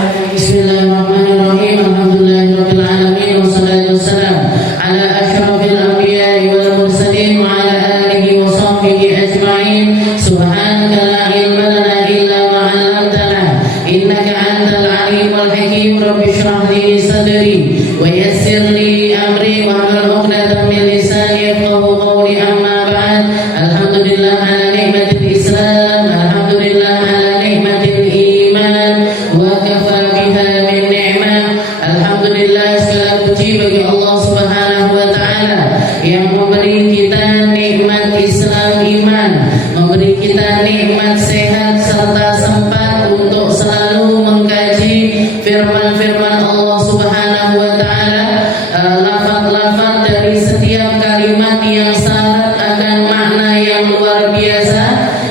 Bismillahirrahmanirrahim. Alhamdulillahirabbil alamin wassalatu wassalamu ala asyrafil anbiya'i wal mursalin wa ala alihi wa sahbihi ajma'in. Subhanaka la ilma lana illa ma 'allamtana innaka antal alimul hakim. Rabbi shrah li sadri wa yassir li amri wa hlul 'uqdatam min lisani yafqahu qawli. Amma ba'd. Alhamdulillah ala ni'matil Islam, alhamdulillah ala ni'matil iman, wa kafa biha min ni'mah. Alhamdulillah, segala puji bagi Allah Subhanahu wa taala yang memberi kita nikmat Islam iman, memberi kita nikmat sehat serta sempat untuk selalu mengkaji firman-firman Allah Subhanahu wa taala, lafaz-lafaz dari setiap kalimat yang syarat akan makna yang luar biasa,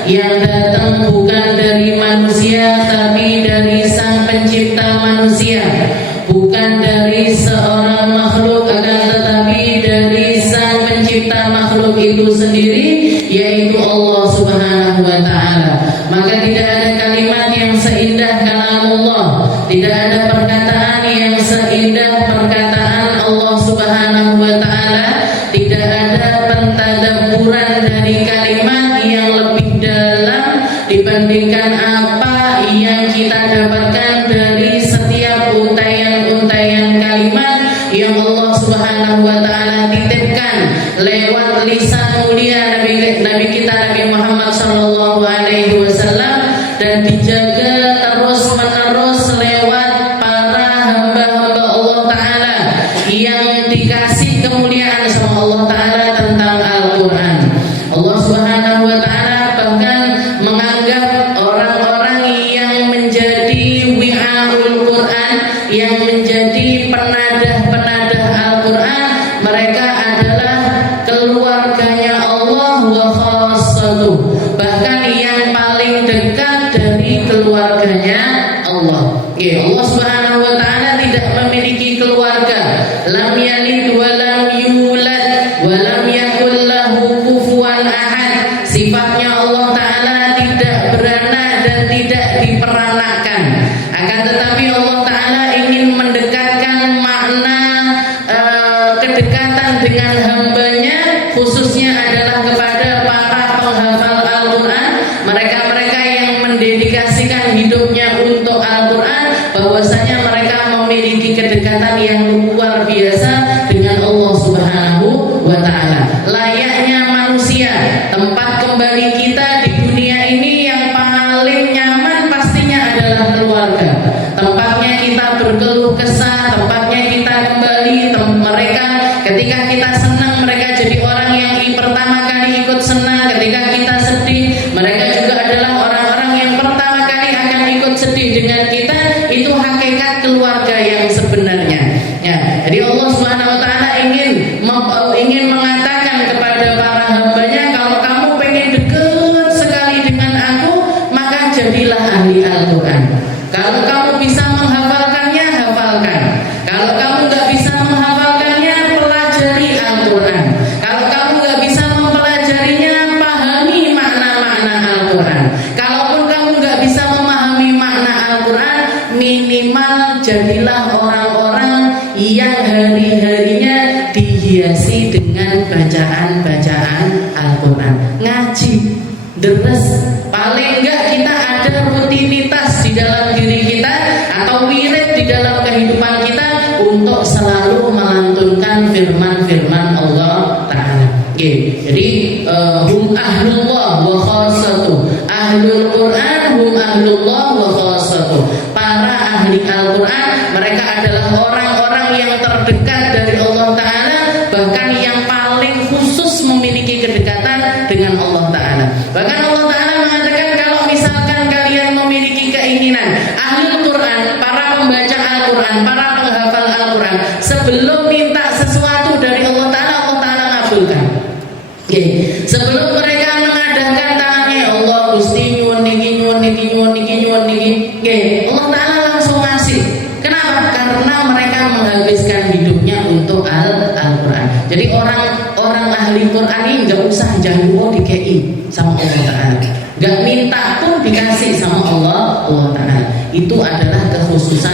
yang datang bukan dari manusia tapi dari Sang Pencipta manusia, bukan dari seorang makhluk akan tetapi dari Sang Pencipta makhluk itu sendiri, yaitu Allah Subhanahu wa taala. Maka tidak ada kalimat yang seindah kalamullah, tidak ada perkataan yang seindah perkataan Allah Subhanahu wa taala, tidak ada pentadabburan dari kalimat yang lebih dalam dibandingkan apa yang kita dapatkan dari setiap untayan-untayan kalimat yang Allah Subhanahu wa taala titipkan lewat lisan mulia Nabi kita Nabi Muhammad sallallahu alaihi wasallam, dan dijaga terus-menerus lewat para hamba-hamba Allah taala yang dikasih kemuliaan sama Allah taala tentang Al-Qur'an. Allah Subhanahu wa taala bahkan menganggap orang-orang yang menjadi wi'aul Qur'an, yang menjadi penadah-penadah Al-Qur'an, mereka adalah keluarganya Allah wa khassatuh, bahkan yang paling dekat dari keluarganya Allah. Allah Subhanahu wa taala tidak memiliki keluarga, lam yalid wa lam yulad wa lam yakul lahu kufuwan ahad. Sifatnya Allah taala tidak beranak dan tidak diperanakkan. Akan tetapi Allah taala ingin mendekatkan makna kedekatan dengan hambanya, khususnya adalah kepada para penghafal Al-Quran, mereka-mereka yang mendedikasikan hidupnya untuk Al-Quran, bahwasanya mereka memiliki kedekatan yang luar biasa dengan Allah Subhanahu wa taala. Layaknya manusia, tempat kembali kita di dunia ini yang paling nyaman pastinya adalah keluarga. Tempatnya kita berkeluh kesah, tempatnya kita kembali, mereka ketika kita senang mereka jadi orang yang pertama kali ikut senang, ketika kita sedih mereka juga adalah orang-orang yang pertama kali akan ikut sedih dengan kita. Itu hakikat keluarga yang sebenarnya. Ya, jadi Allah Subhanahu wa taala ingin mengatakan kepada para hambanya, kalau kamu pengen dekat sekali dengan aku, maka jadilah ahli Al-Quran. Kalau kamu bisa menghafalkannya, hafalkan. Kalau kamu nggak bisa menghafalkannya, pelajari Al-Quran. Kalau kamu nggak bisa mempelajarinya, pahami makna-makna Al-Quran. Kalaupun kamu nggak bisa memahami makna Al-Quran, minimal jadilah orang-orang yang hari-harinya dihiasi dengan bacaan-bacaan Al-Quran. Ngaji, deres, paling enggak kita ada rutinitas di dalam diri kita atau wirid di dalam kehidupan kita untuk selalu melantunkan firman-firman Allah Ta'ala. Jadi hum ahlullah wa khassatuh. Ahlul Quran hum ahlullah wa khassatuh. Para ahli Al-Quran, mereka adalah orang-orang yang terdekat dari Allah Ta'ala, bahkan yang paling khusus memiliki kedekatan dengan Allah Ta'ala. Bahkan Allah Ta'ala mengatakan, kalau misalkan kalian memiliki keinginan, ahli Quran, para pembaca Al-Quran, para penghafal Al-Quran, sebelum minta sesuatu dari Allah Ta'ala, Allah Ta'ala ngabulkan. Sebelum mereka mengadakan tangannya, Allah Gusti nyuwun niki, nyuwun niki, nyuwun niki, nyuwun niki, Allah Ta'ala langsung ngasih. Kenapa? Karena mereka menghabiskan hidupnya untuk Al-Quran. Jadi orang ahli Quran ini nggak usah jauh dikei sama Allah Ta'ala, nggak minta pun dikasih sama Allah Ta'ala. Itu adalah kekhususan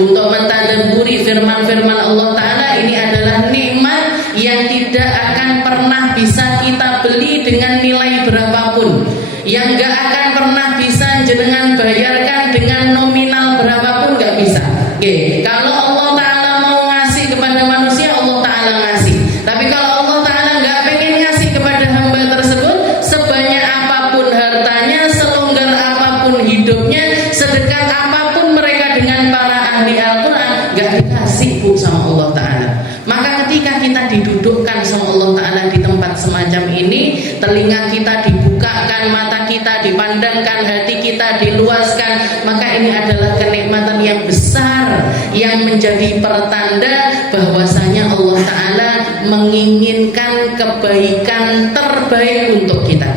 untuk mentadabburi firman-firman Allah Ta'ala, ini adalah nikmat yang tidak akan pernah bisa kita beli dengan nilai berapapun, yang gak akan pernah bisa jenengan bayarkan dengan nominal berapapun, gak bisa. Oke, kalau Allah Ta'ala mau ngasih kepada manusia, Allah Ta'ala ngasih. Tapi kalau Allah Ta'ala gak pengen ngasih kepada hamba tersebut, sebanyak apapun hartanya, selonggar apapun hidupnya, sedekat apapun mereka dengan para ahli Al-Quran, gak dikasih Bu sama Allah Ta'ala. Maka ketika kita didudukkan sama Allah Ta'ala di tempat semacam ini, telinga kita dibukakan, mata kita dipandangkan, hati kita diluaskan, maka ini adalah kenikmatan yang besar yang menjadi pertanda bahwasanya Allah Ta'ala menginginkan kebaikan terbaik untuk kita,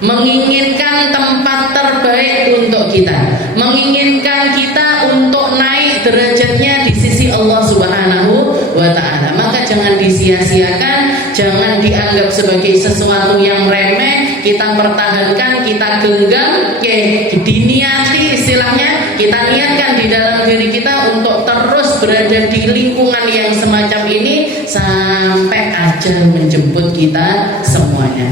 menginginkan tempat terbaik untuk kita, menginginkan kita untuk naik derajatnya di sisi Allah Subhanahu wa Ta'ala. Maka jangan disia-siakan, jangan dianggap sebagai sesuatu yang remeh, kita pertahankan, kita genggam, diniati istilahnya, kita niatkan di dalam diri kita untuk terus berada di lingkungan yang semacam ini sampai ajal menjemput kita semuanya.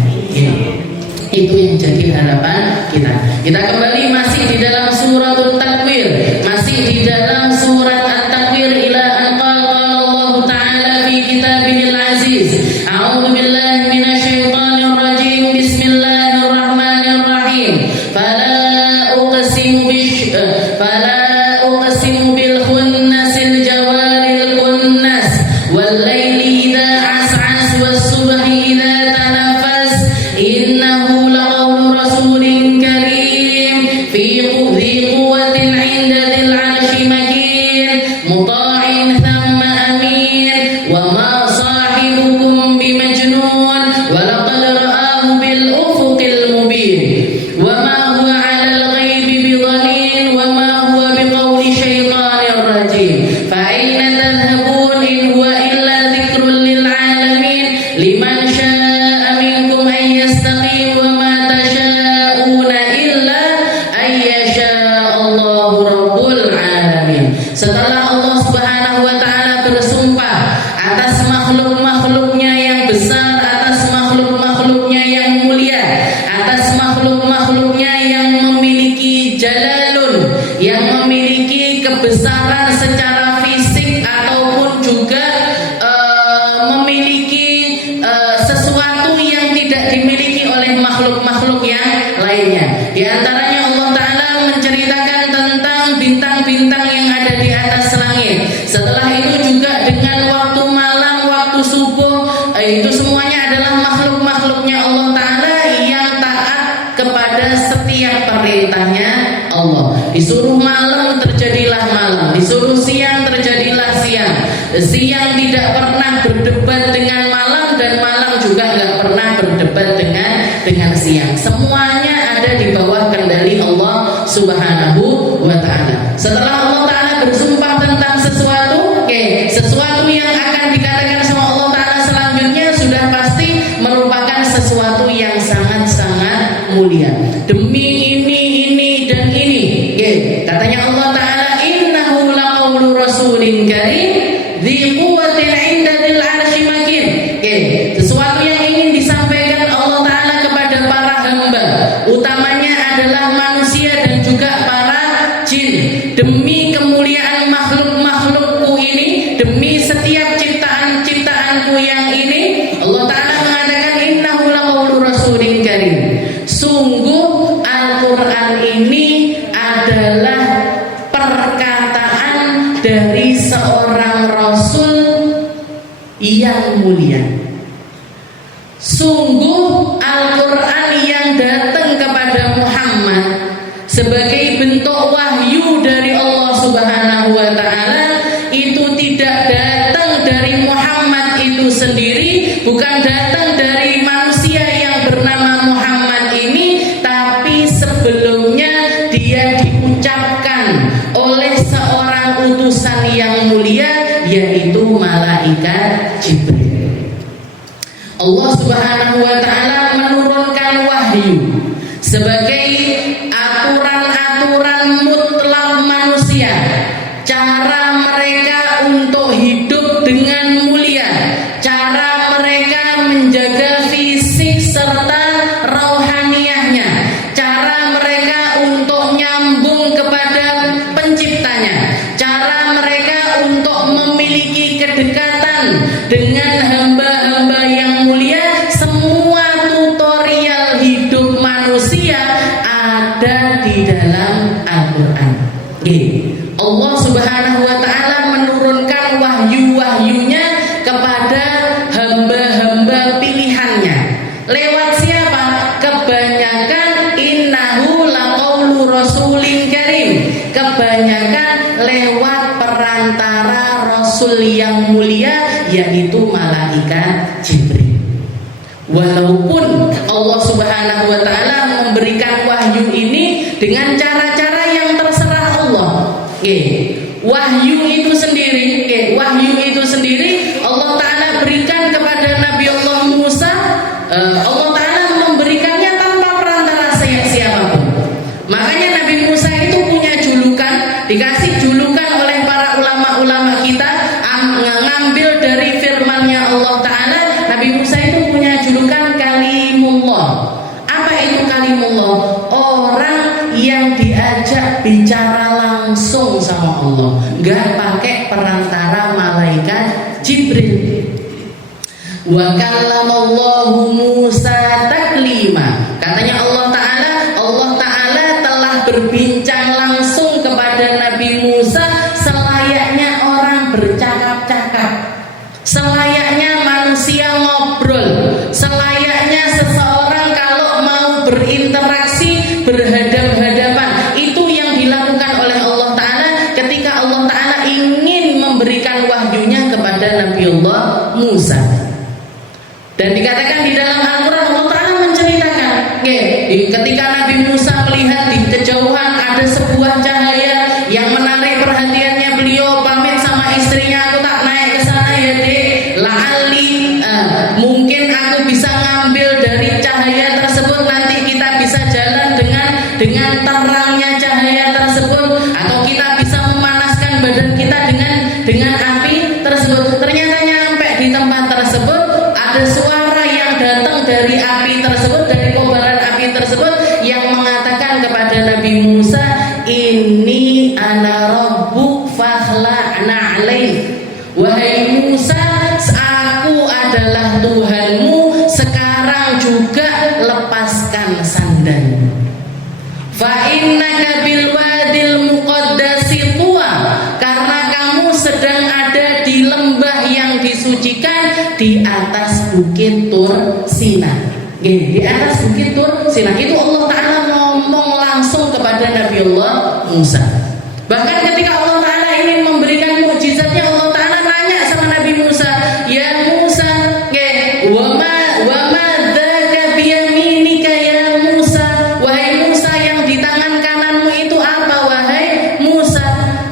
Itu yang jadi harapan kita. Kita kembali masih di dalam suratul Takwir, masih di dalam surat At-Takwir, ila an qala Allah Ta'ala fi kitabihil aziz. A'udzu billahi minasyaitonir rajim. Bismillahirrahmanirrahim. Fala uqsimu bil khunnasil jawaril kunnas wal laili idza as'as was subhi idza tanafas innahu laqawlu rasulin karim fi quwwatin 'inda dzil 'arsy makin muta'in thamma amin wa ma sahibukum bimajnun wa laqad ra'ahu bil ufuqil mubin wa ma huwa 'alal ghaibi bidhanin wa ma huwa biqawli syaitanir rajim fa aina tadhhabun in huwa illa dzikrun lil 'alamin liman syaa'a minkum an yastaqim wa ma tasyaa'una illa an yasha'a Allahu rabbul 'alamin. Setelah Allah Subhanahu wa Ta'ala bersumpah atas makhluk-makhluknya yang besar, atas makhluk-makhluknya yang mulia, atas makhluk-makhluknya yang memiliki jalalun, yang memiliki kebesaran secara fisik ataupun juga memiliki sesuatu yang tidak dimiliki oleh makhluk-makhluk yang lainnya. Di antaranya Allah Ta'ala menceritakan tentang bintang-bintang yang ada di atas langit. Setelah itu juga dengan waktu malam, waktu subuh, itu semuanya adalah makhluk-makhluknya Allah Ta'ala yang taat kepada setiap perintahnya Allah. Disuruh malam, terjadilah malam. Disuruh siang, terjadilah siang. Siang tidak pernah berdebat dengan malam, dan malam juga nggak pernah berdebat dengan siang. Semuanya ada di bawah kendali Allah Subhanahu wa Ta'ala. Setelah Allah Ta'ala bersumpah tentang sesuatu, sesuatu yang akan dikatakan sama Allah Ta'ala selanjutnya sudah pasti merupakan sesuatu yang sangat-sangat mulia. Demi ini dan ini, katanya Allah Ta'ala, innahu laqawlu rasulin karim dzi quwwatin 'inda dzil 'arsy makin. Sesuatu yang ingin disampaikan Allah Ta'ala kepada para hamba, utamanya adalah manusia dan juga para jin. Demi kemuliaan makhluk-makhlukku ini, demi setiap ciptaan-ciptaanku yang ini, Allah Ta'ala mengatakan innahu laqawlu rasulin karim. Sungguh Al-Quran ini adalah perkataan dari seorang Rasul yang mulia. Sungguh Al-Quran yang datang kepada Muhammad sebagai bentuk wahyu dari Allah Subhanahu wa Ta'ala itu tidak datang dari Muhammad itu sendiri, bukan datang dari manusia yang bernama Muhammad ini, tapi sebelumnya dia diucapkan oleh seorang utusan yang mulia, yaitu malaikat Jibril. Allah Subhanahu wa Ta'ala menurunkan wahyu sebagai aturan-aturan mutlak manusia, cara dengan hamba-hamba yang mulia, semua tutorial hidup manusia ada di dalam Al-Quran. Allah Subhanahu wa ta'ala menurunkan wahyu-wahyunya kepada hamba-hamba pilihannya. Lewat siapa? Kebanyakan innahu laqaulu rasulin karim. Kebanyakan lewat perantara Rasul yang mulia, yaitu malaikat Jibril. Walaupun Allah Subhanahu wa ta'ala memberikan wahyu ini dengan cara-cara yang terserah Allah. Wahyu itu sendiri Allah Ta'ala berikan kepada Nabi Allah Musa. Allah Ta'ala memberikannya tanpa perantara siapapun. Makanya Nabi Musa itu punya julukan, dikasih julukan oleh para ulama-ulama kita, ngambil dari firman-Nya Allah Ta'ala. Nabi Musa itu punya julukan Kalimullah. Apa itu Kalimullah? Orang yang diajak bicara langsung sama Allah, nggak pakai perantara malaikat Jibril. Wa kallamallahu Musa taklima. Katanya Allah Ta'ala telah berbincang langsung kepada Nabi Musa selayaknya orang bercakap-cakap, selayaknya manusia ngobrol, selayaknya seseorang kalau mau berinteraksi berhadap-hadapan. Itu yang dilakukan oleh Allah Ta'ala ketika Allah Ta'ala ingin memberikan wahyunya kepada Nabiullah Musa. Dan dikatakan di dalam Al-Quran, Allah Ta'ala menceritakan ketika Nabi Musa melihat di kejauhan ada sebuah cahaya yang menarik perhatiannya, beliau pamit sama istrinya, aku tak naik ke sana ya dek, la'ali mungkin aku bisa ngambil dari cahaya tersebut, nanti kita bisa jalan dengan terangnya cahaya tersebut, atau kita bisa memanaskan badan kita dengan api tersebut. Ternyata nyampe di tempat tersebut, ada suara yang datang dari api tersebut, dari kobaran api tersebut, yang mengatakan kepada Nabi Musa, ini ana rabbuk fakhla'na alaik. Wahai Musa, aku adalah Tuhanmu, sekarang juga lepaskan sandalmu. Fa innaka bil wadil muqaddasi tuwa, karena kamu sedang ada di lembah yang disucikan, di atas bukit Tur Sina. Di atas bukit Tur Sina itu Allah Ta'ala ngomong langsung kepada Nabi Allah Musa. Bahkan ketika Allah Ta'ala ingin memberikan mukjizatnya, Allah Ta'ala nanya sama Nabi Musa, ya Musa, wama dzaka biyaminika ya Musa, wahai Musa, yang di tangan kananmu itu apa wahai Musa?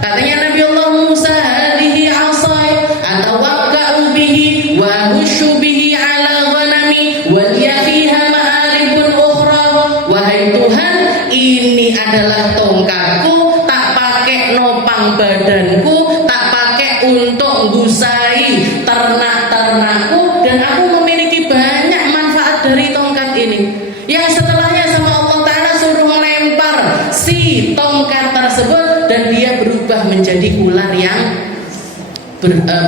Katanya Nabi Allah Musa, hadhihi asai atawakka'u bihi wa hushu bihi ala ghanami wa liya fiha ma'aribun ukhra. Wahai Tuhan, ini adalah tongkatku, tak pakai nopang badanku, tak pakai untuk gusai ternak-ternakku, dan aku memiliki banyak manfaat dari tongkat ini. Yang setelahnya sama Allah Ta'ala suruh melempar si tongkat tersebut, dan dia berubah menjadi ular yang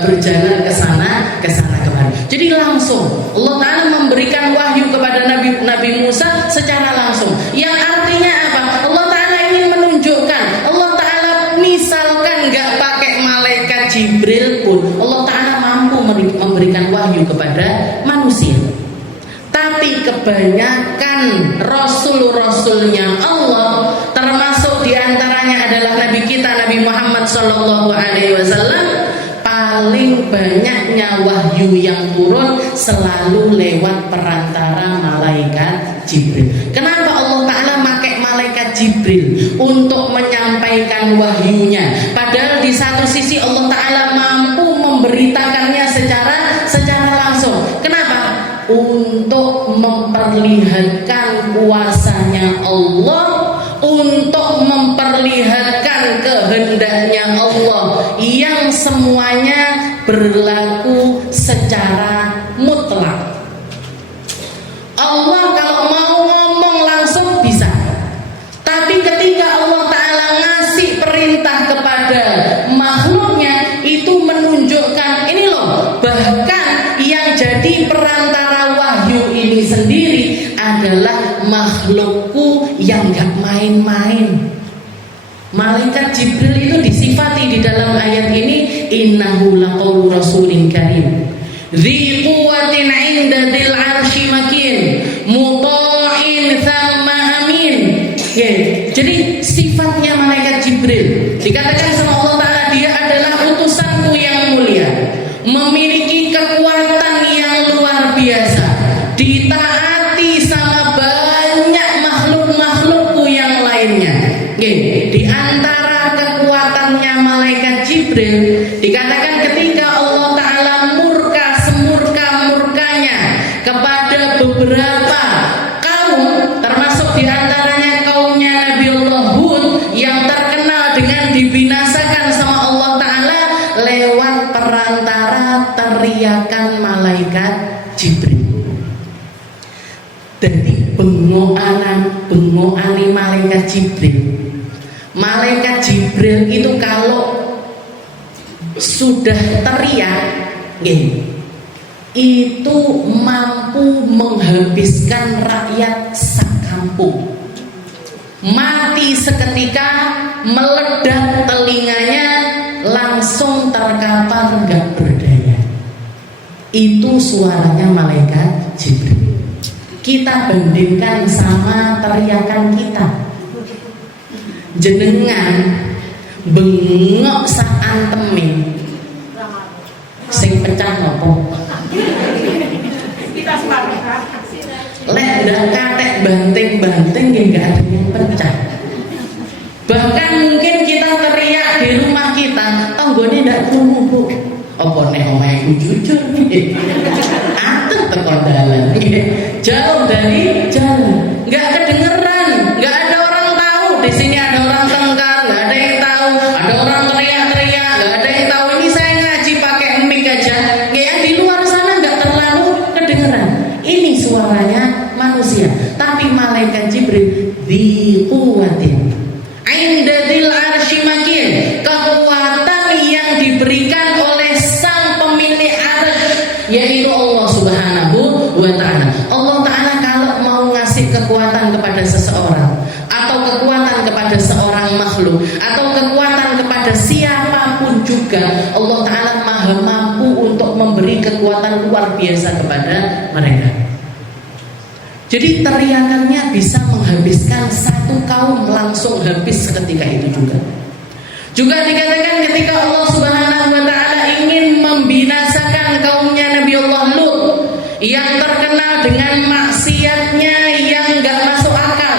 berjalan ke sana kemari. Jadi langsung Allah Ta'ala memberikan wahyu kepada Nabi Musa secara langsung. Yang artinya apa? Allah Ta'ala ingin menunjukkan, Allah Ta'ala misalkan nggak pakai malaikat Jibril pun, Allah Ta'ala mampu memberikan wahyu kepada manusia. Tapi kebanyakan Rasul-Rasulnya Allah, termasuk diantaranya adalah Nabi kita Nabi Muhammad SAW, paling banyaknya wahyu yang turun selalu lewat perantara malaikat Jibril. Kenapa Allah Ta'ala pakai malaikat Jibril untuk menyampaikan wahyunya? Padahal di satu sisi Allah Ta'ala mampu memberitakannya secara langsung. Kenapa? Untuk memperlihatkan kuasanya Allah, untuk memperlihatkan kehendaknya Allah yang semuanya berlaku secara mutlak. Allah kalau mau ngomong langsung bisa, tapi ketika Allah Ta'ala ngasih perintah kepada makhluknya, itu menunjukkan ini loh, bahkan Jadi perantara wahyu ini sendiri adalah makhlukku yang gak main-main. Malaikat Jibril itu disifati di dalam ayat ini, innahu laqaulu rasulin karim dzi quwwatin 'inda dzil 'arsy makin muta'in tsamma amin. Ya, jadi sifatnya malaikat Jibril dikatakan sama Allah Ta'ala, dia adalah utusanku yang mulia, memiliki kekuatan yang luar biasa, ditaati sama banyak makhluk-makhlukku yang lainnya. Di antara kekuatannya malaikat Jibril dikatakan ketika Allah Ta'ala murka semurka-murkanya kepada beberapa kaum, termasuk diantaranya kaumnya Nabiullah Hud yang terkenal dengan dibinasakan sama Allah Ta'ala lewat perantara teriakan malaikat Jibril. Jadi bengoane malaikat Jibril. Malaikat Jibril itu kalau sudah teriak, itu mampu menghabiskan rakyat sekampung. Mati seketika, meledak telinganya, langsung terkapar gak berdaya. Itu suaranya malaikat Jibril. Kita bandingkan sama teriakan kita. Jenengan bengok saat temen sing pecah nopo lek ndak katek banting-banting nggak ada yang pecah. Bahkan mungkin kita teriak di rumah kita, tanggone ndak krungu Bu, apa nek omahe jujur atur tekan dalan jauh dari jalan, nggak kedengeran, nggak ada orang tahu di sini ada orang tengkar, nggak ada yang tahu, ada orang teriak-teriak, nggak ada yang tahu. Ini saya ngaji pakai mic aja, yang di luar sana nggak terlalu kedengeran. Ini suaranya manusia, tapi malaikat Jibril diquwatin 'inda dzil 'arsy makin, kekuatan yang diberikan oleh sang pemilik arsy, yaitu Allah Subhanahu wa Ta'ala. Allah Ta'ala kalau mau ngasih kekuatan kepada seseorang, atau kekuatan kepada seorang makhluk, atau kekuatan kepada siapapun juga, Allah Ta'ala maha mampu untuk memberi kekuatan luar biasa kepada mereka. Jadi teriakannya bisa menghabiskan satu kaum, langsung habis seketika itu juga. Juga dikatakan ketika Allah Subhanahu wa Ta'ala ingin membinasakan kaumnya Nabiullah Lut yang terkenal dengan maksiatnya yang gak masuk akal,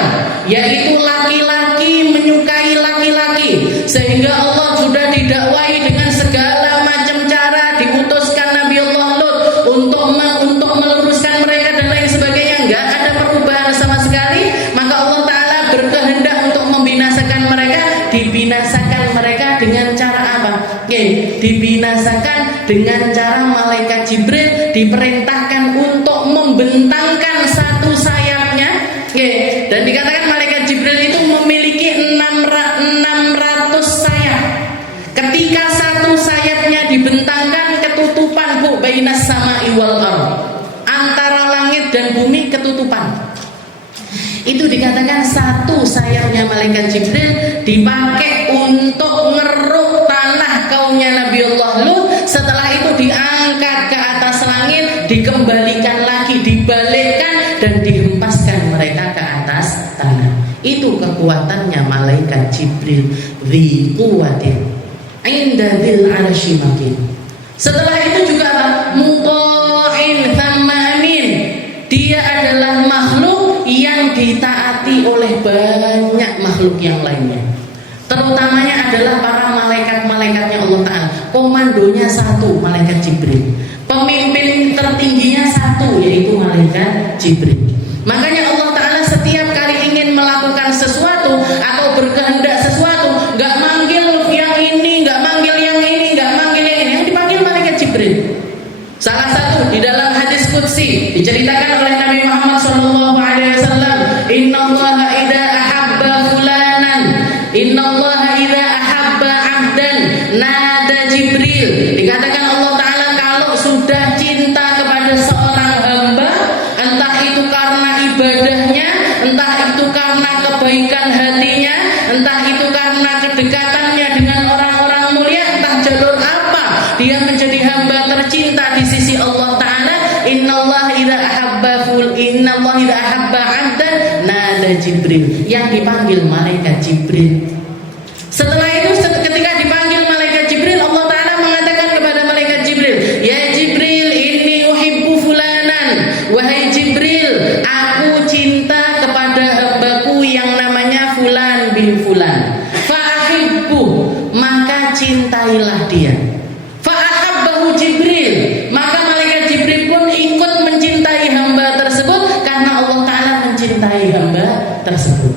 yaitu laki-laki menyukai laki-laki, sehingga Allah sudah didakwai dengan segala macam cara, diutuskan Nabiullah Lut untuk meluruskan mereka dan lain sebagainya, gak ada perubahan sama sekali. Maka Allah Ta'ala berkehendak untuk membinasakan mereka. Dibinasakan mereka dengan cara apa? Dibinasakan dengan cara malaikat Jibril diperintahkan untuk membentangkan satu sayapnya. Dan dikatakan malaikat Jibril itu memiliki 600 sayap. Ketika satu sayapnya dibentangkan, ketutupan Bu bainas sama'i wal ardh, antara langit dan bumi ketutupan. Itu dikatakan satu sayapnya malaikat Jibril dipakai untuk ngeruk tanah kaumnya Nabiullah Lut. Setelah itu diangkat ke atas langit, dikembalikan lagi, dibalikkan dan dihempaskan mereka ke atas tanah. Itu kekuatannya malaikat Jibril, dzi quwwatin 'inda dzil 'arsy makin. Setelah itu juga muta'in tsamma amin. Dia adalah makhluk yang ditaati oleh banyak makhluk yang lainnya. Terutamanya adalah para malaikat-malaikatnya Allah Ta'ala. Komandonya satu, malaikat Jibril. Pemimpin tertingginya satu, yaitu malaikat Jibril. Makanya Allah Ta'ala setiap kali ingin melakukan sesuatu atau berkehendak sesuatu, gak manggil yang ini, gak manggil yang ini, gak manggil yang ini, yang dipanggil malaikat Jibril. Salah satu di dalam hadis qudsi diceritakan oleh Nabi Muhammad SAW, innallaha idza ahabba fulanan, innallaha idza ahabba 'abdan nada Jibril. Dikatakan Allah Ta'ala kalau sudah cinta kepada seorang kebaikan hatinya, entah itu karena kedekatannya dengan orang-orang mulia, entah jalur apa, dia menjadi hamba tercinta di sisi Allah Ta'ala. Innallaha idza ahabba 'abdan nada Jibril, yang dipanggil malaikat Jibril. Setelah itu ketika dipanggil malaikat Jibril, Allah Ta'ala mengatakan kepada malaikat Jibril, ya Jibril, inni uhibbu fulanan. Wahai Jibril, aku cinta kepada hambaku yang namanya fulan bin fulan. Fa'ahibbu, maka cintailah dia. Fa'ahabbahu Jibril, maka malaikat Jibril pun ikut mencintai hamba tersebut karena Allah Ta'ala mencintai hamba tersebut.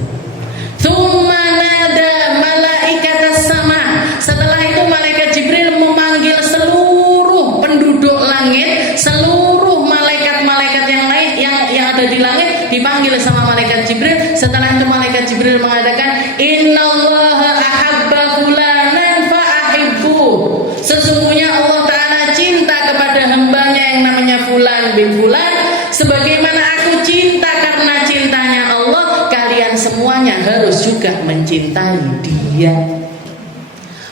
Tsumma nada malaikatas sama. Setelah itu malaikat Jibril memanggil seluruh penduduk langit, seluruh malaikat-malaikat yang lain yang ada di langit dipanggil sama malaikat Jibril. Setelah itu malaikat Jibril mengatakan, innallaha ahabba fulanan fa'ahibbu. Sesungguhnya Allah Ta'ala cinta kepada hambanya yang namanya fulan bin fulan, sebagaimana aku cinta karena cintanya Allah, kalian semuanya harus juga mencintai dia.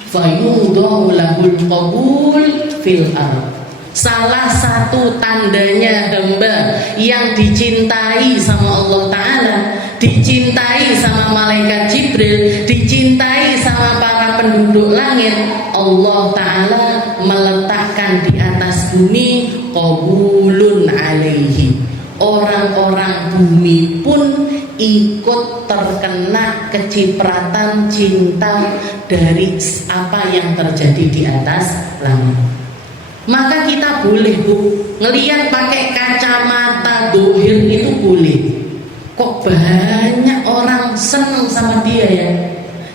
Fayudhu lahul qabul fil ardh. Salah satu tandanya hamba yang dicintai sama Allah Ta'ala, dicintai sama malaikat Jibril, dicintai sama para penduduk langit, Allah Ta'ala meletakkan di atas bumi qabulun alaihi. Orang-orang bumi pun ikut terkena kecipratan cinta dari apa yang terjadi di atas langit. Maka kita boleh, Bu, ngelihat pakai kacamata dohir itu boleh. Kok banyak orang seneng sama dia ya?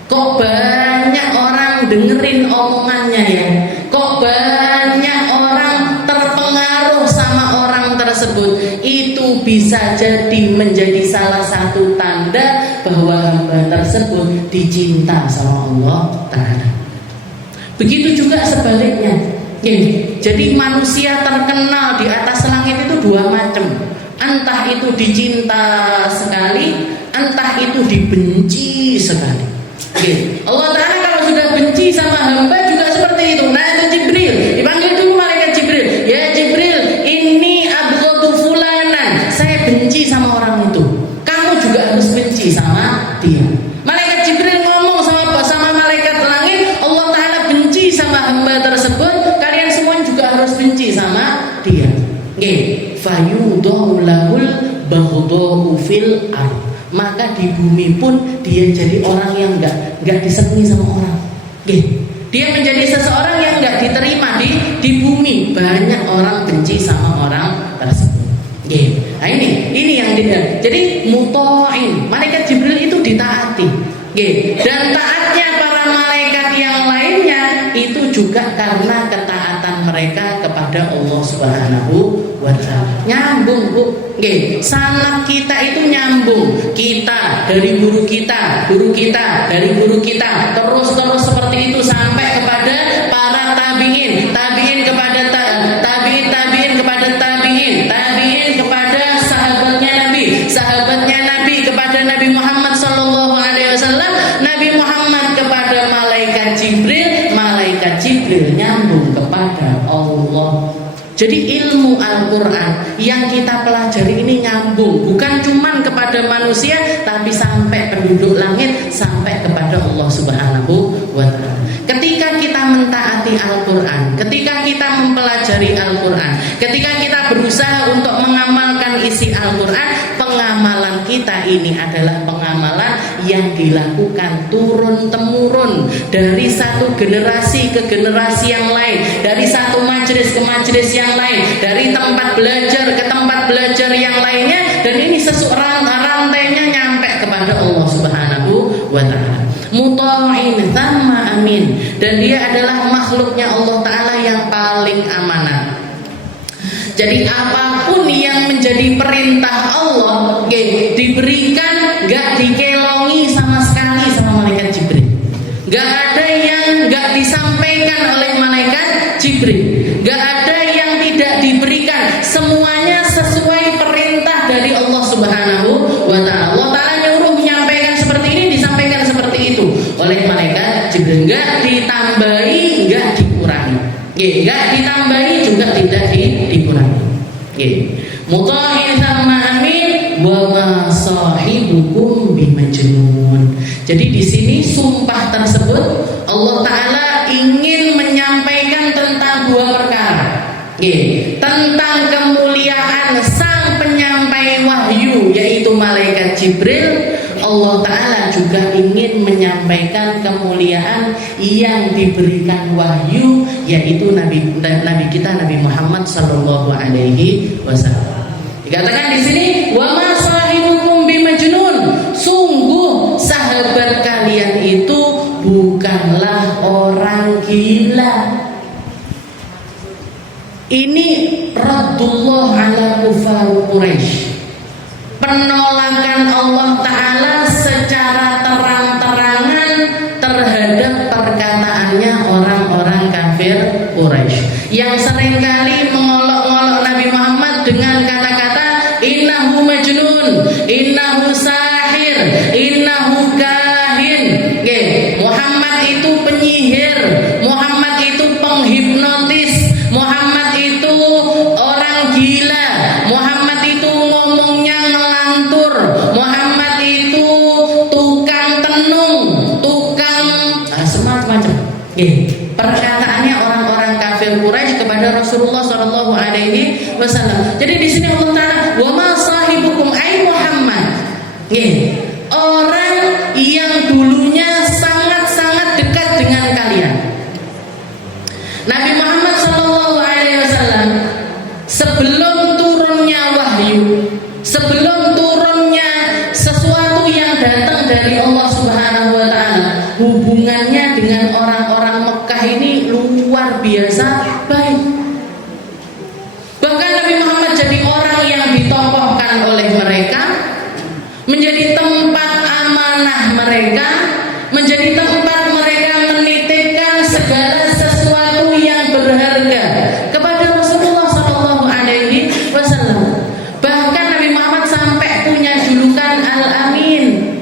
Kok banyak orang dengerin omongannya ya? Kok banyak orang terpengaruh sama orang tersebut? Itu bisa jadi menjadi salah satu tanda bahwa hamba tersebut dicinta sama Allah Ta'ala. Begitu juga sebaliknya. Jadi manusia terkenal di atas langit itu dua macam. Entah itu dicinta sekali, entah itu dibenci sekali. Allah Ta'ala kalau sudah benci sama hamba juga seperti itu. Nah, itu Jibril, dipanggil dulu malaikat Jibril. Ya Jibril, ini abghadu fulanan. Saya benci sama orang itu. Kamu juga harus benci sama dia. Malaikat Jibril ngomong sama malaikat langit, Allah Ta'ala benci sama hamba tersebut, kalian semua juga harus benci sama dia. Fayudhu lahul baghdhu fil ardh. Maka di bumi pun dia jadi orang yang enggak disenangi sama orang. Dia menjadi seseorang yang enggak diterima di bumi. Banyak orang benci sama orang tersebut. Nah ini yang dia. Jadi muta'in, malaikat Jibril itu ditaati. Dan taatnya para malaikat yang lainnya itu juga karena ketaatan mereka kepada Allah Subhanahu wa Ta'ala. Nyambung, Bu. Sanad kita itu nyambung. Kita dari guru kita, guru kita dari guru kita, terus seperti itu sampai kepada para tabi'in, tabi'in kepada tabi'in kepada tabi'in kepada sahabatnya Nabi kepada Nabi Muhammad sallallahu alaihi wasallam, Nabi Muhammad kepada malaikat Jibril nyambung kepada Allah. Jadi ilmu Al-Quran yang kita pelajari ini nyambung, bukan cuman kepada manusia, tapi sampai penduduk langit, sampai kepada Allah Subhanahu wa Ta'ala. Ketika kita mentaati Al-Quran, ketika kita mempelajari Al-Quran, ketika kita berusaha untuk mengamalkan isi Al-Quran, pengamalan kita ini adalah pengamalan yang dilakukan turun-temurun dari satu generasi ke generasi yang lain, dari satu majelis ke majelis yang lain, dari tempat belajar ke tempat belajar yang lainnya, dan ini seseorang rantainya nyampe kepada Allah Subhanahu wa Ta'ala. Muta'in thamma amin, dan dia adalah makhluknya Allah Ta'ala yang paling amanah. Jadi apapun yang menjadi perintah Allah diberikan, gak dikelongi sama sekali sama malaikat Jibril. Gak ada yang gak disampaikan oleh malaikat Jibril. Gak ada yang tidak diberikan. Semuanya sesuai perintah dari Allah Subhanahu wa Ta'ala. Allah Ta'ala nyuruh menyampaikan seperti Muta'in sama amin wa ma sahibukum bimajnun. Jadi di sini sumpah tersebut Allah Ta'ala ingin menyampaikan tentang dua perkara. Tentang kemuliaan sang penyampai wahyu yaitu malaikat Jibril. Allah Ta'ala juga ingin menyampaikan kemuliaan yang diberikan wahyu yaitu Nabi kita Nabi Muhammad sallallahu alaihi wasallam. Dikatakan di sini wa ma sahibukum bimajnun, sungguh sahabat kalian itu bukanlah orang gila. Ini raddullah ala kufar Quraisy, penolakan Allah Ta'ala secara terang-terangan terhadap perkataannya orang-orang kafir Quraisy yang seringkali mengolok-olok Nabi Muhammad dengan kata-kata innahu majnun, innahu sahir, innahu kahin. Muhammad itu penyihir, Muhammad itu penghipnotis, Muhammad itu orang gila, Muhammad itu ngomongnya ngelantur, Muhammad itu tukang tenung, tukang semacam-macam. Perkataannya orang-orang kafir Quraisy kepada Rasulullah Shallallahu Alaihi Wasallam. Jadi di sini Allah Taala wa ma sahibukum ay Muhammad, orang yang dulunya sangat-sangat dekat dengan kalian. Nabi Muhammad Shallallahu Alaihi Wasallam sebelum turunnya wahyu, sebelum turunnya sesuatu yang datang dari Allah Subhanahu Wa Taala, hubungannya dengan orang-orang Mekah ini luar biasa baik. Bahkan Nabi Muhammad jadi orang yang ditokohkan oleh mereka, menjadi tempat amanah mereka, menjadi tempat mereka menitipkan segala sesuatu yang berharga kepada Rasulullah Shallallahu Alaihi Wasallam. Bahkan Nabi Muhammad sampai punya julukan Al-Amin,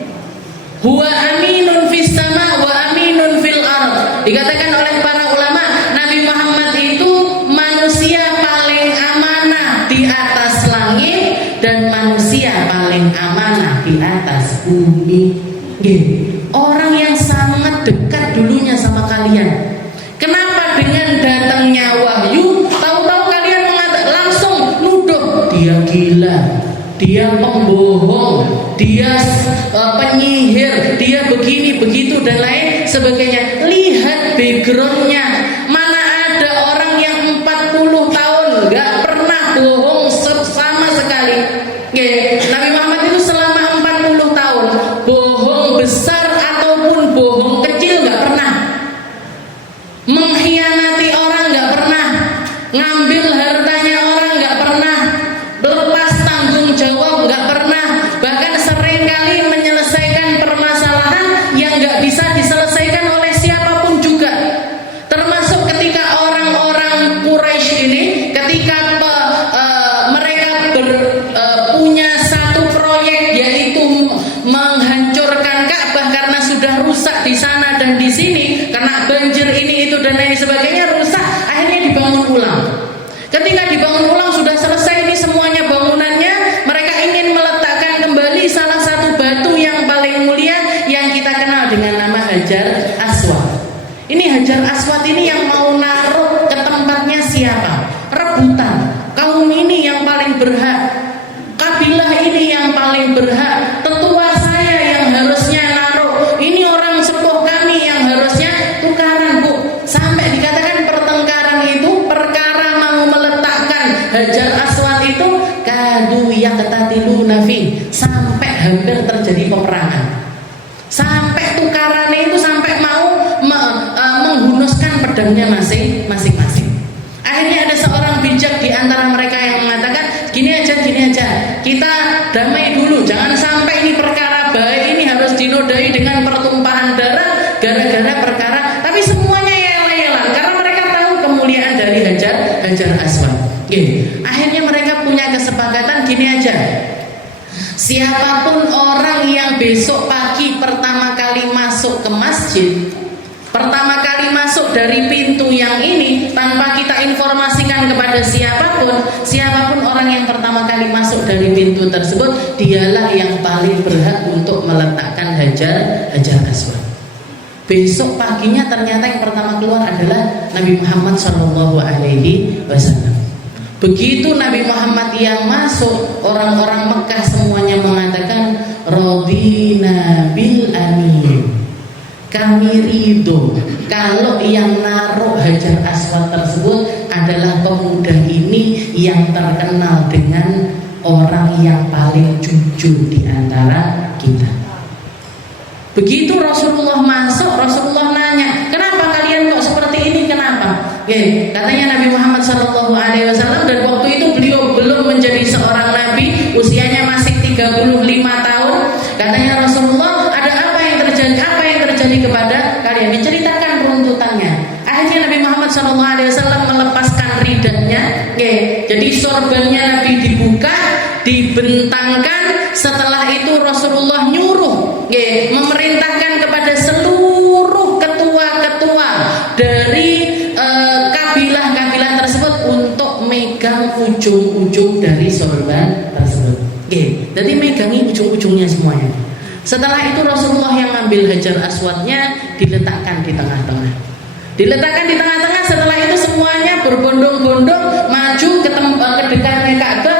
huwa aminun fis sama wa aminun fil ard. Dikatakan oleh para ulama, Nabi Muhammad itu manusia paling amanah di atas langit dan manusia paling amanah di atas bumi. Orang yang sangat dekat dulunya sama kalian. Kenapa dengan datangnya wahyu tahu-tahu kalian langsung nuduh dia gila, dia pembohong, dia penyihir, dia begini begitu dan lain sebagainya. Lihat backgroundnya, mana ada orang yang 40 tahun gak pernah bohong sama sekali. Nabi Muhammad itu selama 40 tahun bohong besar ataupun bohong kecil gak pernah, mengkhianati orang gak pernah, ngambil hartanya orang gak pernah, lepas tanggung jawab gak pernah. Bahkan seringkali menyelesaikan permasalahan yang gak bisa diselesaikan oleh siapapun juga. Termasuk ketika orang-orang Quraisy ini, ketika mereka punya satu proyek yaitu menghancurkan Ka'bah karena sudah rusak di sana dan di sini, karena banjir ini itu dan lain sebagainya rusak, akhirnya dibangun ulang. Ketika dibangun ulang sudah selesai ini semuanya bangunannya, mereka ingin meletakkan kembali salah satu batu yang paling mulia yang kita kenal dengan nama Hajar Aswad. Ini Hajar Aswad ini yang mau naruh ke tempatnya siapa? Rebutan. Kaum ini yang paling berhak, kabilah ini yang paling berhak, tetua saya yang harusnya naruh, ini orang sepuh kami yang harusnya tukaran, Bu. Sampai dikatakan pertengkaran itu perkara mau meletakkan Hajar Aswad itu kadu yaqtatiluna fi, sampai hampir terjadi peperangan, sampai tukarannya itu sampai mau menghunuskan pedangnya masing-masing. Akhirnya ada seorang bijak di antara mereka yang mengatakan gini aja, kita damai dulu, jangan sampai ini perkara baik ini harus dinodai dengan pertumpahan darah gara-gara perkara. Tapi semuanya yel-yelan karena mereka tahu kemuliaan dari Hajar Aswad. Akhirnya mereka punya kesepakatan gini aja, siapapun orang yang besok pagi pertama kali masuk ke masjid, pertama kali masuk masuk dari pintu yang ini tanpa kita informasikan kepada siapapun orang yang pertama kali masuk dari pintu tersebut, dialah yang paling berhak untuk meletakkan hajar aswad. Besok paginya ternyata yang pertama keluar adalah Nabi Muhammad SAW. Begitu Nabi Muhammad yang masuk, orang-orang Mekah semuanya mengatakan radina bil amin, kami ridho kalau yang naruh hajar aswad tersebut adalah pemuda ini yang terkenal dengan orang yang paling jujur di antara kita. Begitu Rasulullah masuk, Rasulullah nanya, kenapa kalian kok seperti ini? Kenapa? Katanya Nabi Muhammad SAW, dan waktu itu beliau belum menjadi seorang nabi, usianya masih 35 tahun. Katanya Rasulullah, ada apa yang terjadi kepada kalian? Diceritakan runtutannya. Akhirnya Nabi Muhammad SAW melepaskan ridahnya. Jadi sorbannya Nabi dibuka, dibentangkan. Setelah itu Rasulullah nyuruh, memerintahkan kepada seluruh ketua-ketua dari kabilah-kabilah tersebut untuk megang ujung-ujung dari sorban tersebut. Jadi megangi ujung-ujungnya semuanya. Setelah itu Rasulullah yang ambil hajar aswadnya, diletakkan di tengah-tengah. Setelah itu semuanya berbondong-bondong maju ke dekatnya Ka'bah,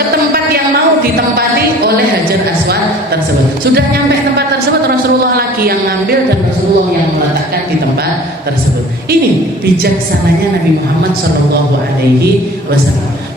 ke tempat yang mau ditempati oleh hajar aswad tersebut. Sudah nyampe tempat tersebut, Rasulullah lagi yang ngambil dan Rasulullah yang meletakkan di tempat tersebut. Ini bijaksananya Nabi Muhammad SAW.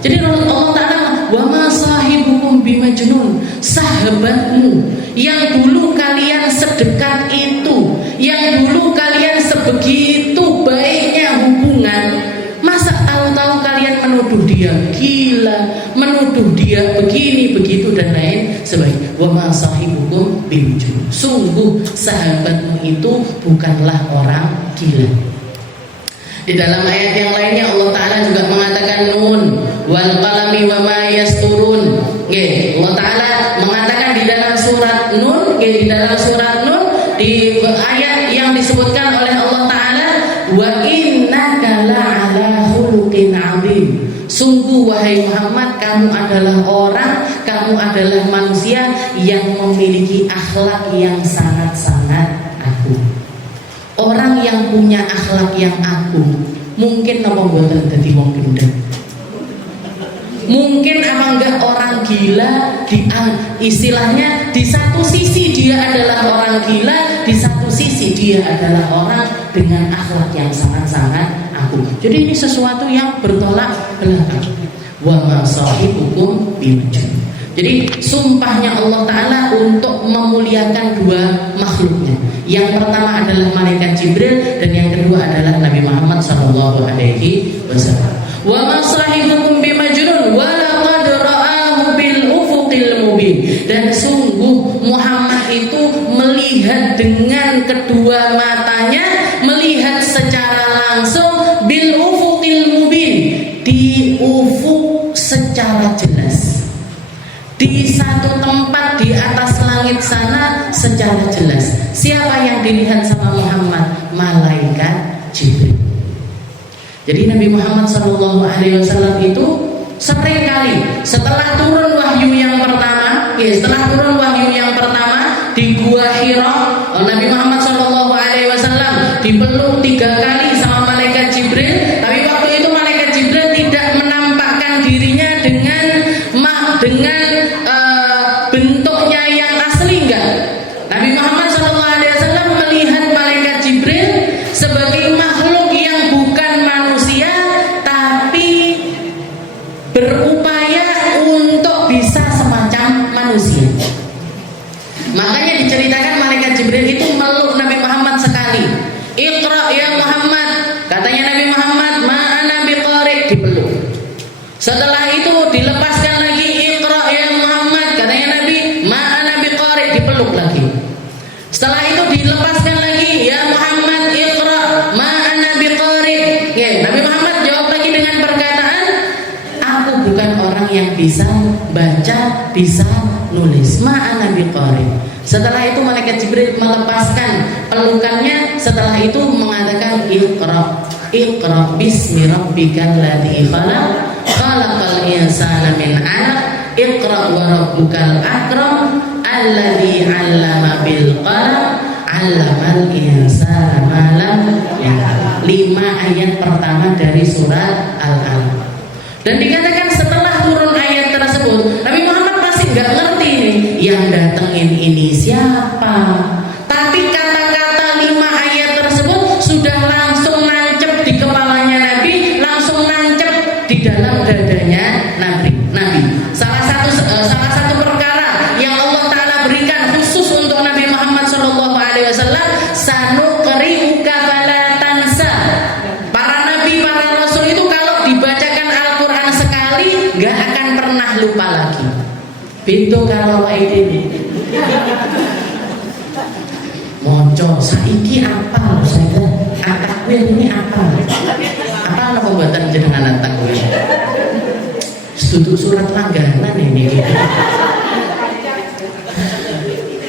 Jadi Allah Ta'ala, wa ma sahibukum bimajnun, sahabatmu yang dulu kalian sedekat itu, yang dulu kalian sebegitu baiknya hubungan, masa tahu-tahu kalian menuduh dia gila, menuduh dia begini begitu dan lain sebagainya. Wa ma sahibukum bimajnun, sungguh sahabatmu itu bukanlah orang gila. Di dalam ayat yang lainnya Allah Ta'ala juga mengatakan nun wal qalami wa ma yasturun. Allah Ta'ala mengatakan di dalam surat Nun, di ayat yang disebutkan oleh Allah Ta'ala, wa innaka la'ala khuluqin 'adzim. Sungguh wahai Muhammad, kamu adalah manusia yang memiliki akhlak yang sangat-sangat agung. Orang yang punya akhlak yang agung mungkin apa mboten dadi wong gendeng? Mungkin apa enggak orang gila? Istilahnya di satu sisi dia adalah orang gila, di satu sisi dia adalah orang dengan akhlak yang sangat-sangat agung. Jadi ini sesuatu yang bertolak belakang. Wa ma sahibukum bimajnun. Jadi sumpahnya Allah Ta'ala untuk memuliakan dua makhluknya. Yang pertama adalah malaikat Jibril, dan yang kedua adalah Nabi Muhammad SAW. Wa ma sahibukum bimajnun wa laqad ra'ahu bil ufuqil mubin. Dan sungguh Muhammad itu melihat dengan kedua matanya, melihat secara langsung bil ufuqil mubin, di ufuk secara jelas, di satu tempat di atas langit sana secara jelas. Siapa yang dilihat sama Muhammad? Malaikat Jibril. Jadi Nabi Muhammad SAW itu sering kali setelah turun wahyu yang pertama, di Gua Hira, Nabi Muhammad SAW dipeluk 3 kali sama malaikat Jibril. Tapi waktu itu malaikat Jibril tidak menampakkan dirinya dengan bentuknya yang asli, enggak. Nabi Muhammad SAW melihat malaikat Jibril sebagai makhluk yang bukan manusia, tapi berupaya untuk bisa semacam manusia. Makanya diceritakan malaikat Jibril itu meluk Nabi Muhammad sekali. Iqra ya Muhammad, katanya Nabi Muhammad, ma'ana biqari, dipeluk. Setelah itu dilepaskan lagi, Iqra ya Muhammad, katanya Nabi, ma'ana biqari, dipeluk lagi. Setelah itu dilepaskan lagi, ya Muhammad Iqra ma'ana biqari. Nabi Muhammad jawab lagi dengan perkataan, aku bukan orang yang bisa baca, bisa nulis. Ma'ana biqari. Setelah itu malaikat Jibril melepaskan pelukannya. Setelah itu mengatakan Iqra bismi rabbikal ladzi khalaq, khalaqal insana min 'alaq, Iqra wa rabbukal akram, alladzi 'allama bil qalam, 'allamal insana ma lam ya'lam. 5 ayat pertama dari surat Al-Alaq. Dan dikatakan setelah turun ayat tersebut, Nabi Muhammad masih nggak ngerti nih yang datengin ini siapa. Tapi kata-kata 5 ayat tersebut sudah langsung nancep di kepalanya Nabi, langsung nancep di dalam dadanya Nabi. Salah satu perkara yang Allah Ta'ala berikan khusus untuk Nabi Muhammad SAW, sanuqri'uka fala tansa. Para nabi, para rasul itu kalau dibacakan Al-Quran sekali gak akan pernah lupa lagi. Pintu kalau ini moco saiki apa saya atakwil ini apa pembuatan jenengan atakwil duduk surat langganan ini.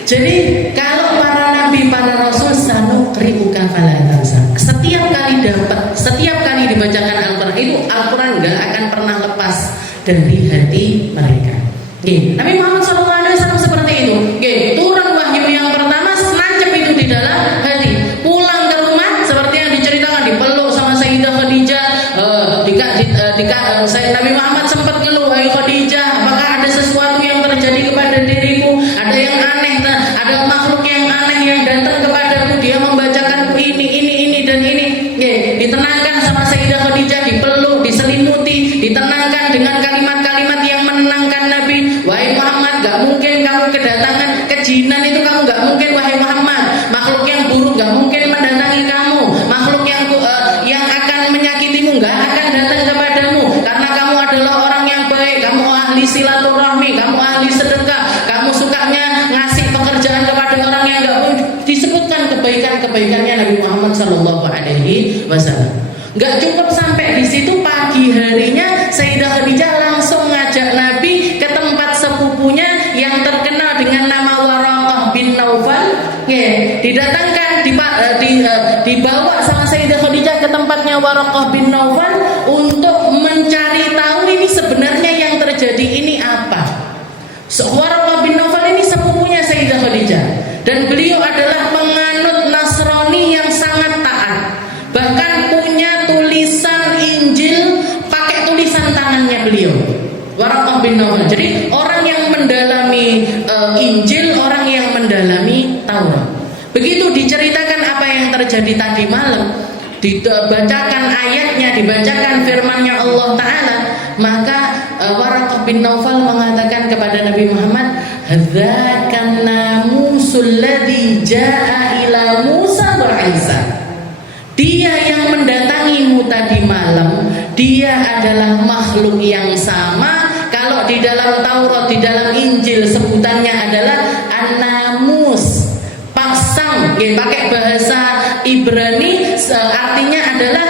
Jadi kalau para nabi, para rasul sanuqri'uka fala tansa, setiap kali dibacakan Al-Quran itu Al-Quran gak akan pernah lepas dari hati mereka. Nabi Muhammad SAW seperti itu. Turun wahyu yang pertama nancep itu di dalam hati. Pulang ke rumah seperti yang diceritakan, dipeluk sama Sayyidah Khadijah. Nabi Muhammad sempat ngeluh, "Hai Khadijah, apakah ada sesuatu yang terjadi kepada diriku? Ada yang aneh, ada makhluk yang aneh yang datang kepadaku, dia membacakanku ini dan ini." Ditenangkan sama Sayyidah Khadijah, dipeluk, diselimuti, ditenangkan dengan kalimat-kalimat yang menenangkan Nabi. "Wahai Muhammad, gak mungkin kamu kedatangan kejinan itu, kamu gak mungkin wahai Muhammad. Makhluk yang buruk gak mungkin mendatangi kamu. Makhluk yang akan menyakitimu gak akan datang kepadamu, karena kamu adalah orang yang baik, kamu ahli silaturahmi, kamu ahli sedekah, kamu sukanya ngasih pekerjaan kepada orang yang gak pun." Disebutkan kebaikan-kebaikannya Nabi Muhammad SAW. Gak cukup sampai di situ, pagi harinya Sayyidah Khadijah langsung ngajak Nabi ke tempat sepupunya yang terkenal dengan nama Waraqah bin Naufal. Didatangkan, dibawa sama Sayyidah Khadijah ke tempatnya Waraqah bin Naufal untuk mencari tahu ini sebenarnya yang terjadi ini apa. Waraqah bin Naufal ini sepupunya Sayyidah Khadijah, dan beliau adalah penganut Nasrani yang sangat taat. Bahkan punya tulisan Injil pakai tulisan tangannya beliau, Waraqah bin Naufal. Jadi orang yang mendalami Injil, orang yang mendalami Taurat. Begitu diceritakan apa yang terjadi tadi malam, dibacakan ayatnya, dibacakan firman-Nya Allah Ta'ala, maka Waraqah bin Naufal mengatakan kepada Nabi Muhammad, "Hadzakan namusul ladzi jaa ila Musa wa Isa." Dia yang mendatangimu tadi malam, dia adalah makhluk yang sama. Kalau di dalam Taurat, di dalam Injil sebutannya adalah an-namus, pasang. Pakai bahasa Ibrani artinya adalah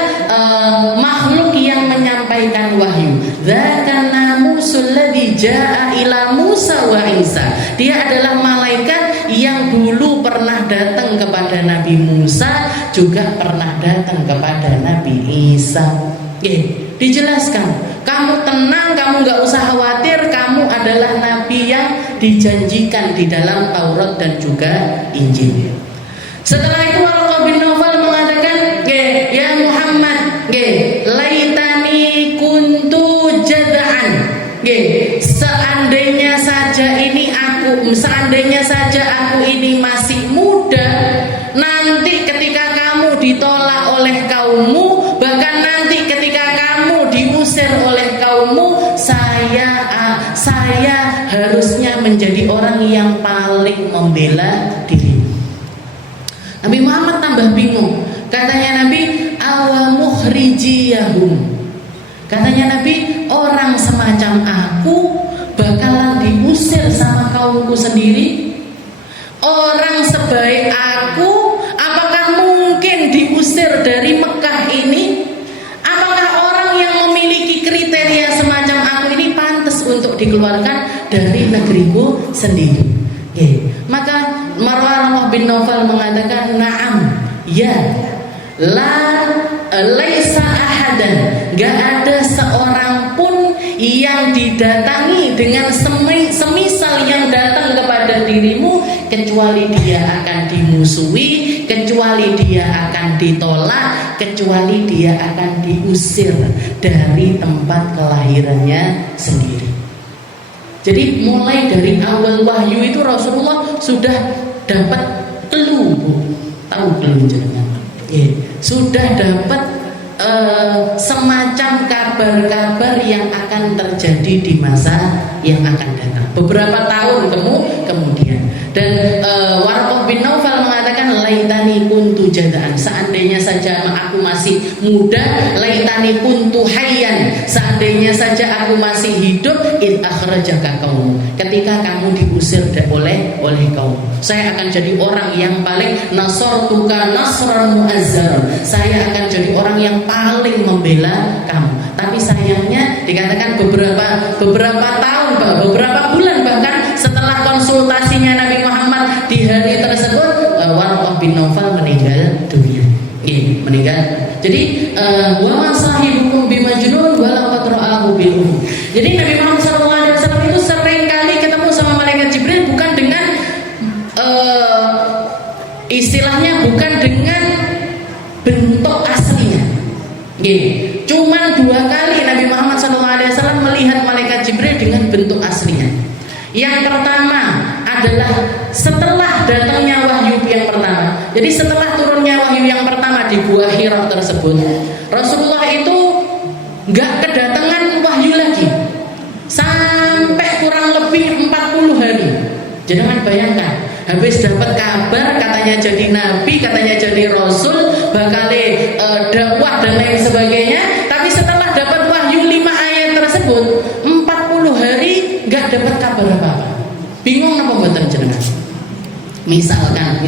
makhluk yang menyampaikan wahyu. Dzakan namusul ladzi jaa ila Musa wa Isa. Dia adalah malaikat yang dulu pernah datang kepada Nabi Musa, juga pernah datang kepada Nabi Isa. Dijelaskan, kamu tenang, kamu gak usah khawatir, kamu adalah nabi yang dijanjikan di dalam Taurat dan juga Injil. Setelah itu Waraqah bin Naufal mengatakan, "Ya Muhammad, laitani kuntu jad'an." Seandainya saja aku ini masih muda, nanti ketika kamu ditolak oleh kaummu, bahkan nanti ketika kamu diusir oleh kaummu, saya harusnya menjadi orang yang paling membela diri. Nabi Muhammad tambah bingung. Katanya Nabi, "Awa mukhrijiyahum." Katanya Nabi, orang semacam aku bakalan diusir sama kaumku sendiri? Orang sebaik aku, apakah mungkin diusir dari Mekah ini? Apakah orang yang memiliki kriteria semacam aku ini pantas dikeluarkan dari negeriku sendiri. Maka Waraqah bin Naufal mengatakan, na'am, ya, laisa ahadan, gak ada seorang pun yang didatangi dengan semisal yang datang kepada dirimu, kecuali dia akan dimusuhi, kecuali dia akan ditolak, kecuali dia akan diusir dari tempat kelahirannya sendiri. Jadi mulai dari awal wahyu itu Rasulullah sudah dapat clue, tahu clue jangan? Sudah dapat semacam kabar-kabar yang akan terjadi di masa yang akan datang beberapa tahun kemudian. Dan Waraqah bin Naufal mengatakan, laitani kuntu jadaan, seandainya saja aku masih muda, laitani kuntu hayyan, seandainya saja aku masih hidup, id akhrajaka kaum, ketika kamu diusir oleh kaum, saya akan jadi orang yang paling nasartuka nasran muazzar, saya akan jadi orang yang paling membela kamu. Tapi sayangnya dikatakan beberapa tahun, beberapa bulan bahkan setelah konsultasinya Nabi Muhammad di hari tersebut, Waraqah bin Naufal meninggal dunia. Meninggal. Jadi wa ma sahibukum bimajnun wa laqad ra'ahu bil ufuk. Jadi Nabi Muhammad SAW itu sering kali ketemu sama malaikat Jibril bukan dengan istilahnya bukan dengan bentuk aslinya. Cuman 2 kali Nabi Muhammad SAW melihat malaikat Jibril dengan bentuk aslinya. Yang pertama adalah setelah datangnya wahyu yang pertama. Jadi setelah turunnya wahyu yang pertama di Gua Hira tersebut, Rasulullah itu nggak kedatangan wahyu lagi sampai kurang lebih 40 hari. Jangan bayangkan, habis dapat kabar katanya jadi nabi, katanya jadi rasul, bakal dakwah dan lain sebagainya. Tapi setelah dapat wahyu 5 ayat tersebut, 40 hari nggak dapat kabar apa-apa. Bingung apa mboten jenengan? Misalkan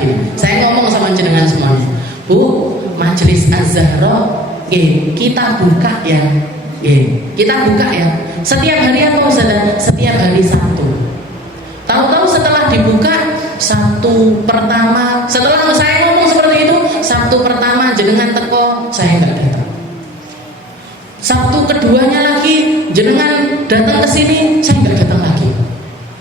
gini, saya ngomong sama jenengan semuanya, Bu, Majelis Az-Zahra, kita buka ya, kita buka ya. Setiap hari apa Ustaz? Setiap hari Sabtu. Tahu-tahu setelah dibuka Sabtu pertama, setelah saya ngomong seperti itu, Sabtu pertama jenengan teko, saya nggak datang. Sabtu keduanya lagi jenengan datang ke sini, saya nggak datang lagi.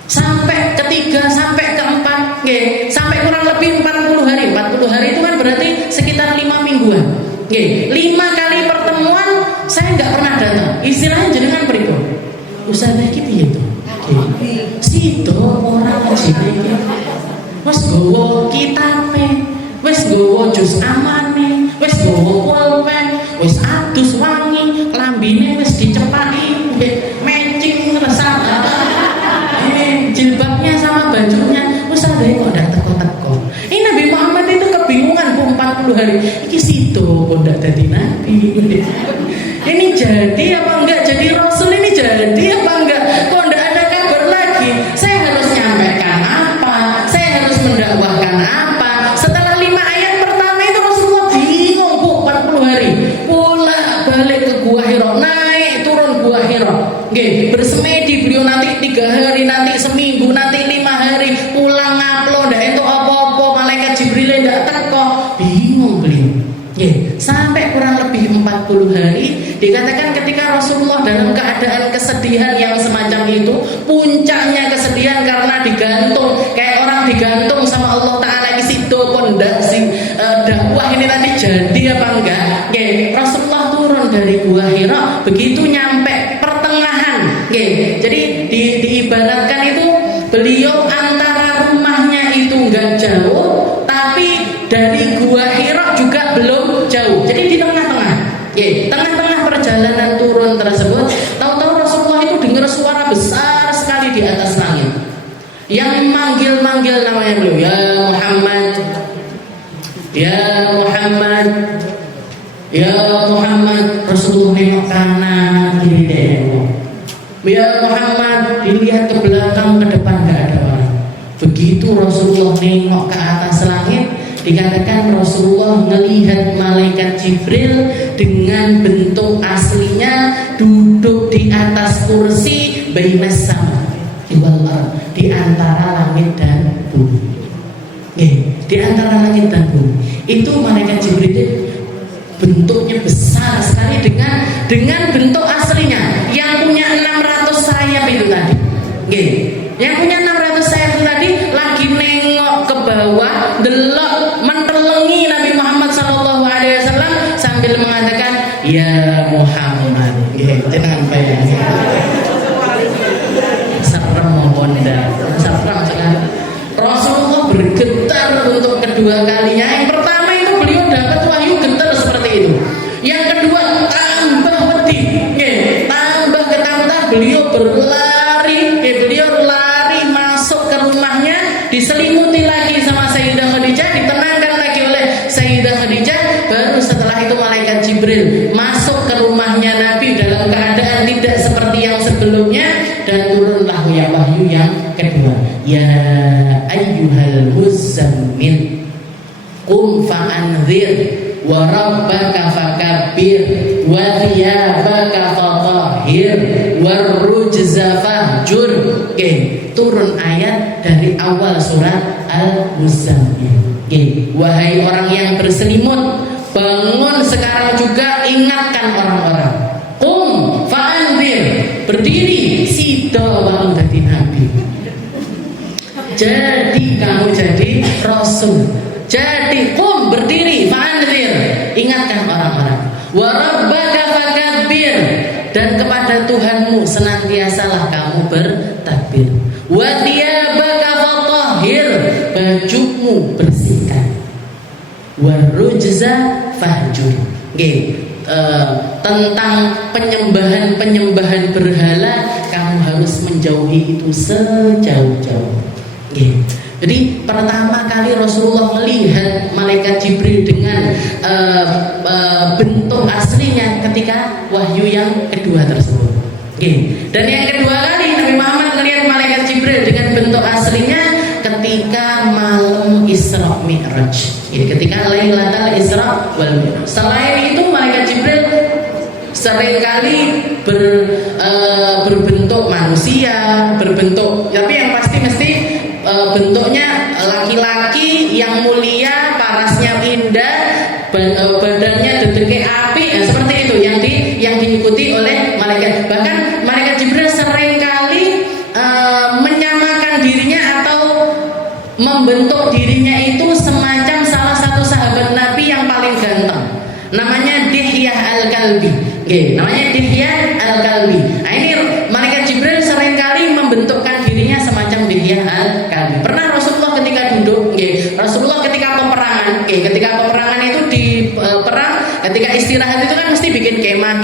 Sampai ketiga, sampai keempat, sampai kurang lebih 40 hari. 40 hari itu kan berarti sekitar 5 mingguan. 5 kali pertemuan saya nggak pernah datang. Istilahnya jenengan pripun? Ustaz iki piye to? Sido ora jenenge. Wis gowo kitabe, wis gowo juz amane, wis gowo pulpen, wis adus wangi, klambine wis dicepaki, matching resah. Jilbabnya sama bajunya, Ustaz kok ndak teko-teko. Ini Nabi Muhammad itu kebingungan Bu 40 hari. Iki sido kok ndak dadi nabi. Ini jadi apa enggak jadi rasul, ini jadi apa enggak? Kok ndak ada kabar lagi? Saya harus nyampaikan apa? Saya harus mendakwahkan apa? Setelah 5 ayat pertama itu Rasulullah bingung Bu 40 hari. Pulang balik ke Gua Hira, naik turun Gua Hira. Bersemedi beliau nanti 3 hari, nanti seminggu, nanti 5 hari, pulang ngaplo ndak entuk apa-apa, malaikat Jibril ndak teko, bingung beliau. Sampai kurang lebih 40 hari dikatakan ketika Rasulullah dalam keadaan kesedihan yang semacam itu, puncaknya kesedihan karena digantung, kayak orang digantung sama Allah Ta'ala, isi do pun ndak sih dakwah ini nanti jadi apa enggak. Rasulullah turun dari Gua Hira, begitu nyampe pertengahan, jadi diibaratkan itu beliau antara rumahnya itu enggak jauh, tapi dari Gua Hira juga belum jauh. Jadi di tengah-tengah, tengah-tengah perjalanan turun tersebut, tahu-tahu Rasulullah itu dengar suara besar sekali di atas langit yang manggil-manggil namanya beliau, ya Muhammad, ya Muhammad, ya Muhammad. Rasulullah nengok kanan kiri nengok, ya Muhammad, dilihat ke belakang ke depan nggak ada orang. Begitu Rasulullah nengok ke atas langit, Dikatakan Rasulullah melihat malaikat Jibril dengan bentuk aslinya duduk di atas kursi bainas sama di antara langit dan bumi. Di antara langit dan bumi. Itu malaikat Jibril bentuknya besar sekali dengan bentuk aslinya yang punya 600 sayap itu tadi. Yang punya 600 sayap itu tadi lagi nengok ke bawah, delok mentelengi Nabi Muhammad SAW sambil mengatakan, "Ya Muhammad." Jangan bayangin. Serem Honda, serem sekali. Rasulullah bergetar untuk kedua kalinya. Yang pertama itu beliau dapat wahyu getar seperti itu. Yang kedua tambah pedih, tambah ketakutan. Beliau lari masuk ke rumahnya, diselimuti lagi sama Sayyidah Khadijah, ditenangkan lagi oleh Sayyidah Khadijah. Baru setelah itu malaikat Jibril masuk ke rumahnya Nabi dalam keadaan tidak seperti yang sebelumnya, dan turunlah wahyu yang kedua. Ya ayyuhal muzammil qum fa'anzir wa rabbaka fakabbir wa thiyabaka fatahhir warrujza fahjur. Turun ayat dari awal surat Al-Muzammil. Wahai orang yang berselimut, bangun sekarang juga, ingatkan orang-orang. Qum fa'anzir, berdiri sido bangun jadi nabi. Jadi kamu jadi rasul. Jadi qum, berdiri, fa'anzir, ingatkan orang-orang. Wa rabbaka fakabbir, dan kepada Tuhanmu senantiasalah kamu bertakbir. Wa thiyabaka fatahhir, bajumu bersihkan. Wa rujza fahjur. Tentang penyembahan berhala kamu harus menjauhi itu sejauh-jauh. Jadi pertama kali Rasulullah melihat malaikat Jibril dengan bentuk aslinya ketika wahyu yang kedua tersebut. Dan yang kedua kali Nabi Muhammad melihat malaikat Jibril dengan bentuk aslinya ketika malam Isra Mi'raj. Ketika Lailatul Isra wal Mi'raj. Selain itu malaikat Jibril seringkali berbentuk manusia, tapi yang pasti mesti bentuknya laki-laki yang mulia, parasnya indah, badannya dedeke api, seperti itu yang diikuti oleh malaikat. Bahkan malaikat Jibril seringkali menyamakan dirinya atau membentuk dirinya itu semacam salah satu sahabat Nabi yang paling ganteng. Namanya Dihyah Al-Kalbi. Namanya Dihyah Al-Kalbi. Nah, ini malaikat Jibril seringkali membentukkan dirinya semacam Dihyah Al-Kalbi. Pernah Rasulullah ketika duduk, Rasulullah ketika peperangan itu di perang, ketika istirahat itu kan mesti bikin kemah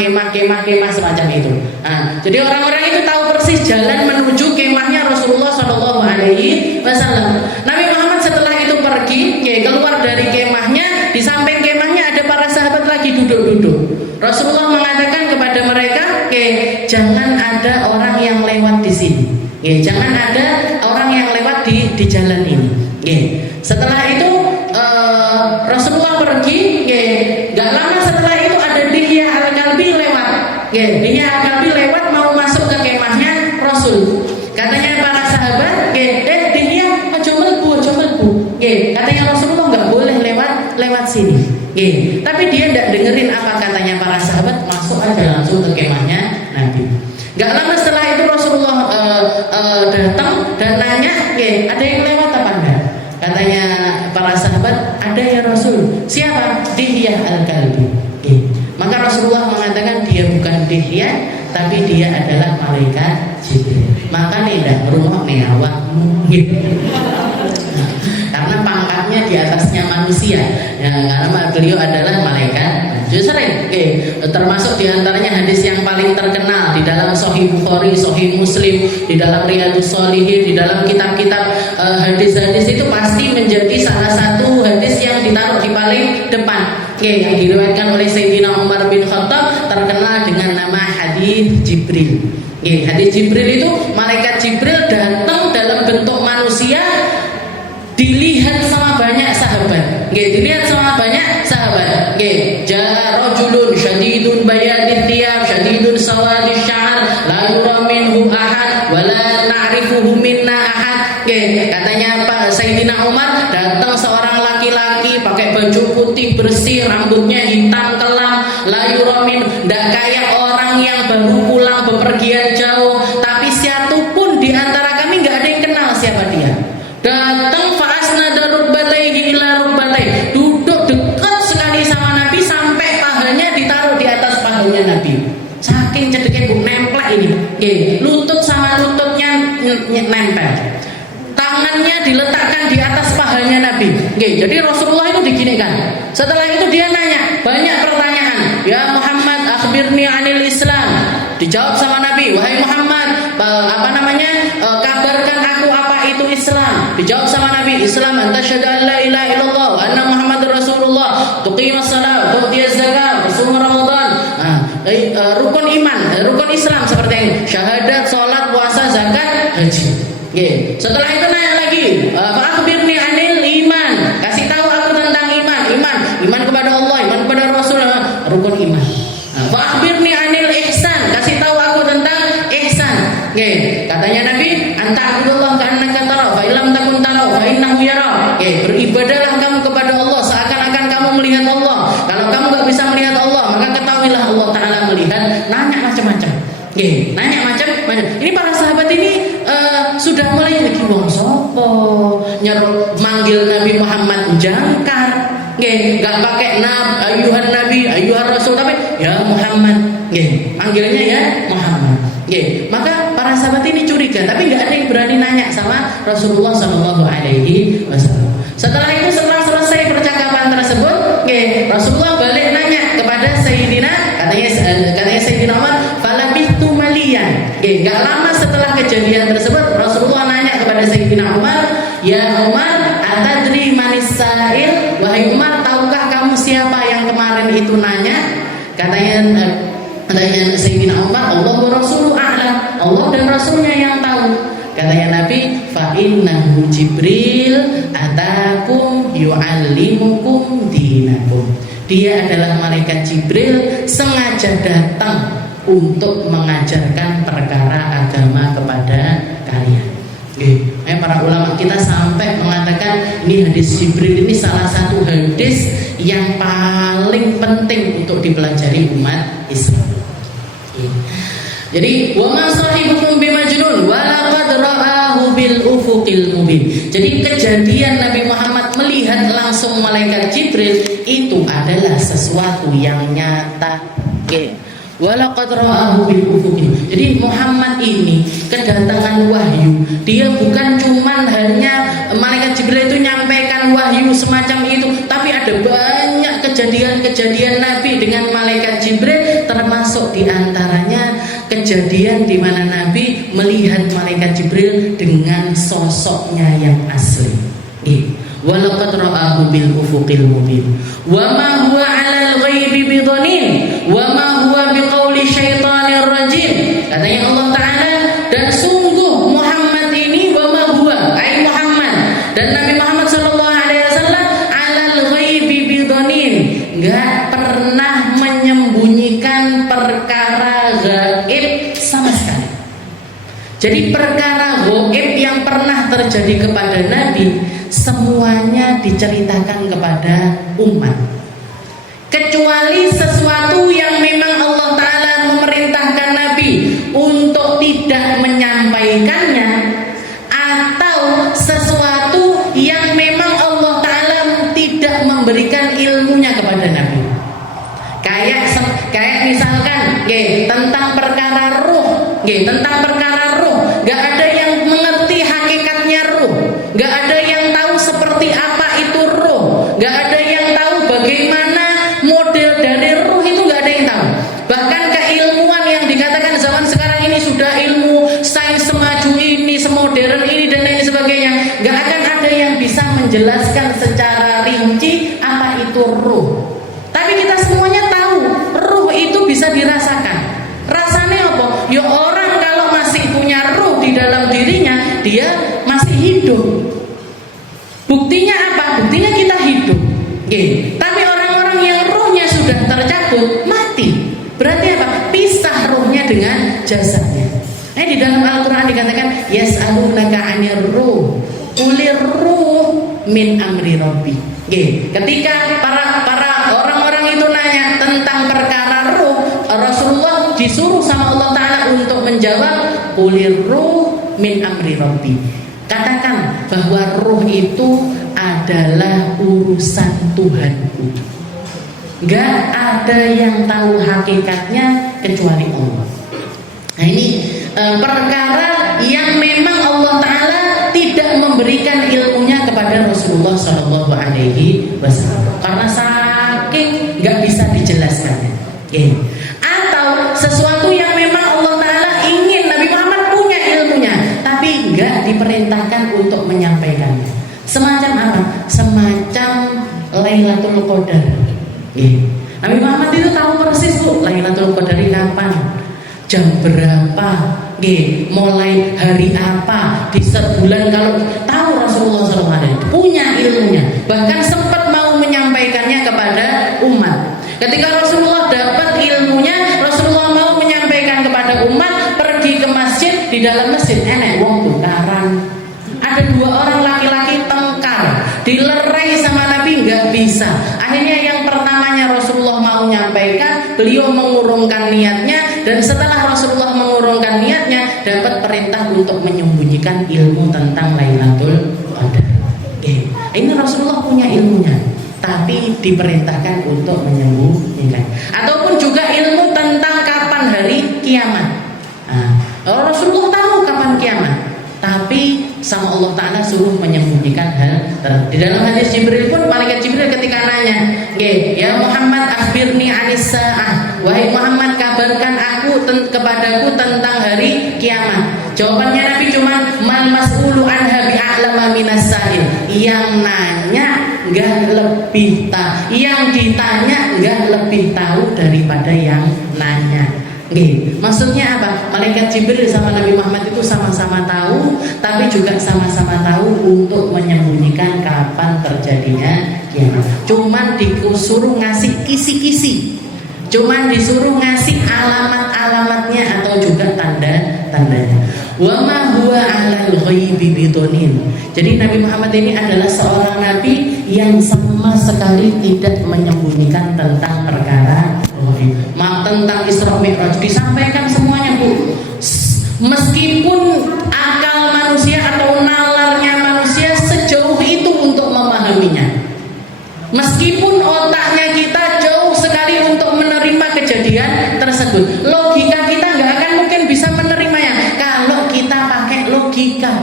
semacam itu. Nah, jadi orang-orang itu tahu persis jalan menuju kemahnya Rasulullah SAW. Nabi Muhammad setelah itu pergi, keluar dari kemahnya, di samping kemahnya ada para sahabat lagi duduk-duduk. Rasulullah mengatakan kepada mereka, jangan ada orang yang lewat di sini. Jangan ada orang yang lewat di jalan ini. Setelah itu Rasulullah pergi. Gak lama setelah itu ada Dihyah Al-Kalbi lewat. Dihyah Al-Kalbi lewat mau masuk ke kemahnya Rasul. Katanya para sahabat, Dihyah aja mlebu. Katanya Rasulullah nggak boleh lewat sini. Tapi dia tidak dengerin apa katanya para sahabat, masuk aja langsung ke kemahnya Nabi. Gak lama setelah itu Rasulullah datang dan nanya, ada yang lewat apa enggak? Katanya para sahabat, ada ya Rasul. Siapa? Dihyah Al-Kalbi. Maka Rasulullah mengatakan dia bukan Dihyah, tapi dia adalah malaikat Jibril. Maka nih dah rumah awakmu. Karena pangkatnya di atasnya manusia, karena beliau adalah malaikat. Sering, termasuk diantaranya hadis yang paling terkenal di dalam Sahih Bukhari, Sahih Muslim, di dalam Riyadhus Shalihin, di dalam kitab-kitab hadis-hadis itu pasti menjadi salah satu hadis yang ditaruh di paling depan. Yang diriwayatkan oleh Sayyidina Umar bin Khattab, terkenal dengan nama hadis Jibril. Hadis Jibril itu malaikat Jibril datang dalam bentuk manusia, dilihat sama banyak sahabat. Dilihat sama banyak sahabat. Jaa rajulun syadidun bayadid thiyab syadidun sawadis sya'r la yura minhu ahad wa la na'rifuhu minna ahad. Katanya Pak Sayyidina Umar, datang seorang laki-laki pakai baju putih bersih, rambutnya hitam kelam, la yura min, ndak kayak orang yang baru pulang bepergian jauh, tapi satu pun di antara kami nggak ada yang kenal siapa dia. Datang fa'asnada rukbatayhi ila rukbatayhi, duduk dekat sekali sama Nabi sampai pahanya ditaruh di atas pahanya Nabi. Saking cedeknya nemplek ini. Lutut sama lututnya nempel. Tangannya diletakkan di atas pahanya Nabi. Jadi Rasulullah itu diginikan. Setelah itu dia nanya banyak pertanyaan. Ya Muhammad, akhbirni anil Islam. Dijawab sama Nabi, wahai Muhammad, kabarkan aku apa itu Islam. Dijawab sama Nabi, Islam anta syahadu an la ilaha illallah wa anna Muhammadar Rasulullah, tuqimus shalah, tu'tiyaz zakat, tasum Ramadan. Rukun iman, rukun Islam seperti ini, syahadat, salat, puasa, zakat, haji. Setelah itu nanya lagi, fa'akhbirni anil iman. Kasih tahu aku tentang iman. Iman kepada Allah, iman kepada Rasul, rukun iman. Fa'akhbirni anil ihsan. Kasih tahu aku tentang ihsan. Katanya Nabi, anta abdullah ka'annaka tara, fa illam takun tara, fa innahu yara. Beribadahlah kamu kepada Allah seakan-akan kamu melihat Allah. Kalau kamu enggak bisa melihat Allah, maka ketahuilah Allah Ta'ala melihat. Nanya macam-macam. Nanya macam-macam. Ini para sahabat ini sudah mulai lagi wong sopo nyeru manggil Nabi Muhammad jangkar, nggak pakai ayuhan Nabi, ayuhan Rasul, tapi ya Muhammad, manggilnya ya Muhammad. Maka para sahabat ini curiga, tapi nggak ada yang berani nanya sama Rasulullah Shallallahu Alaihi Wasallam. Setelah itu, setelah selesai percakapan tersebut, Rasulullah balik nanya kepada Sayyidina, katanya Sayyidina Umar, falabithtu maliyan. Nggak lama setelah kejadian tersebut, Rasulullah nanya kepada Sayyidina Umar, ya Umar, atadri manis sa'il, wahai Umar, tahukah kamu siapa yang kemarin itu nanya? Katanya Sayyidina Umar, Allah wa Rasuluhu a'lam, Allah dan Rasulnya yang tahu. Katanya Nabi, fa innahu Jibril atakum yu'allimukum dinakum. Dia adalah malaikat Jibril, sengaja datang untuk mengajarkan perkara agama kepada kalian. Para ulama kita sampai mengatakan ini hadis Jibril ini salah satu hadis yang paling penting untuk dipelajari umat Islam. Jadi wa ma sahibukum bimajnun wa laqad ra'ahu bil ufuqil mubin. Jadi kejadian Nabi Muhammad melihat langsung malaikat Jibril itu adalah sesuatu yang nyata. Wa laqad ra'ahu bil ufuqil. Jadi Muhammad ini kedatangan wahyu. Dia bukan cuman hanya malaikat Jibril itu nyampaikan wahyu semacam itu, tapi ada banyak kejadian-kejadian Nabi dengan malaikat Jibril, termasuk diantaranya kejadian di mana Nabi melihat malaikat Jibril dengan sosoknya yang asli. Wa laqad ra'ahu bil ufuqil mubin. Wa ma huwa 'alal ghaibi bidhanin wa ma huwa biqauli syaitanir rajim. Katanya Allah Ta'ala, dan sungguh Muhammad ini wa ma huwa ai Muhammad dan Nabi Muhammad sallallahu alaihi wasallam 'alal ghaibi bidhanin, enggak pernah menyembunyikan perkara gaib sama sekali. Jadi perkara gaib yang pernah terjadi kepada Nabi semuanya diceritakan kepada umat, kecuali sesuatu yang memang Allah Ta'ala memerintahkan Nabi untuk tidak menyampaikannya, atau sesuatu yang memang Allah Ta'ala tidak memberikan ilmunya kepada Nabi. Kayak misalkan tentang perkara ruh, gak ada yang mengerti hakikatnya ruh, gak ada yang tahu seperti apa itu ruh, gak ada yang tahu bagaimana model dari ruh, itu gak ada yang tahu. Bahkan keilmuan yang dikatakan zaman sekarang ini sudah ilmu sains semaju ini, semodern ini dan lain sebagainya, gak akan ada yang bisa menjelaskan secara rinci apa itu ruh. Tapi kita semuanya tahu ruh itu bisa dirasakan. Rasanya apa? Ya orang kalau masih punya ruh di dalam dirinya, dia masih hidup. Buktinya apa? Buktinya pun mati. Berarti apa? Pisah ruhnya dengan jasadnya. Di dalam Al-Quran dikatakan yas'alunaka 'anir ruh qulir ruh min amri rabbi. Ketika para orang-orang itu nanya tentang perkara ruh, Rasulullah disuruh sama Allah Ta'ala untuk menjawab qulir ruh min amri rabbi. Katakan bahwa ruh itu adalah urusan Tuhanku. Gak ada yang tahu hakikatnya kecuali Allah. Nah ini perkara yang memang Allah Ta'ala tidak memberikan ilmunya kepada Rasulullah Shallallahu Alaihi Wasallam karena saking gak bisa dijelaskannya. Atau sesuatu yang memang Allah Ta'ala ingin Nabi Muhammad punya ilmunya tapi gak diperintahkan untuk menyampaikannya. Semacam apa? Semacam Lailatul Qadar. Nabi Muhammad itu tahu persis tuh Lailatul Qadar kapan, jam berapa, mulai hari apa, di sebulan. Kalau tahu Rasulullah SAW punya ilmunya, bahkan sempat mau menyampaikannya kepada umat. Ketika Rasulullah dapat ilmunya, Rasulullah mau menyampaikan kepada umat, pergi ke masjid. Di dalam masjid enek wong tukaran. Ada 2 orang laki-laki tengkar, dilerai sama Nabi nggak bisa. Akhirnya yang pertamanya Rasulullah mau menyampaikan, beliau mengurungkan niatnya, dan setelah Rasulullah mengurungkan niatnya, dapat perintah untuk menyembunyikan ilmu tentang Lailatul Qadar. Ini Rasulullah punya ilmunya, tapi diperintahkan untuk menyembunyikan. Ataupun juga ilmu tentang kapan hari kiamat. Rasulullah tahu kapan kiamat, tapi sama Allah Ta'ala suruh menyembunyikan hal. Di dalam hadis Jibril pun, malaikat Jibril ketika nanya, ya Muhammad akhbirni anis sa'ah, wahai Muhammad kabarkan kepadaku tentang hari kiamat. Jawabannya Nabi cuma mal mas'ulu anha bi'a'lama minas sa'il. Yang nanya enggak lebih tahu, yang ditanya enggak lebih tahu daripada yang nanya. Maksudnya apa? Malaikat Jibril sama Nabi Muhammad itu sama-sama tahu, tapi juga sama-sama tahu untuk menyembunyikan kapan terjadinya kiamat. Cuman disuruh ngasih kisi-kisi, cuman disuruh ngasih alamat-alamatnya atau juga tanda-tandanya. Wa ma huwa 'alal ghaibi bidonin. Jadi Nabi Muhammad ini adalah seorang nabi yang sama sekali tidak menyembunyikan tentang perkara tentang Isra Mi'raj, disampaikan semuanya, Bu. Meskipun akal manusia atau nalarnya manusia sejauh itu untuk memahaminya, meskipun otaknya kita jauh sekali untuk menerima kejadian tersebut, logika kita nggak akan mungkin bisa menerimanya kalau kita pakai logika.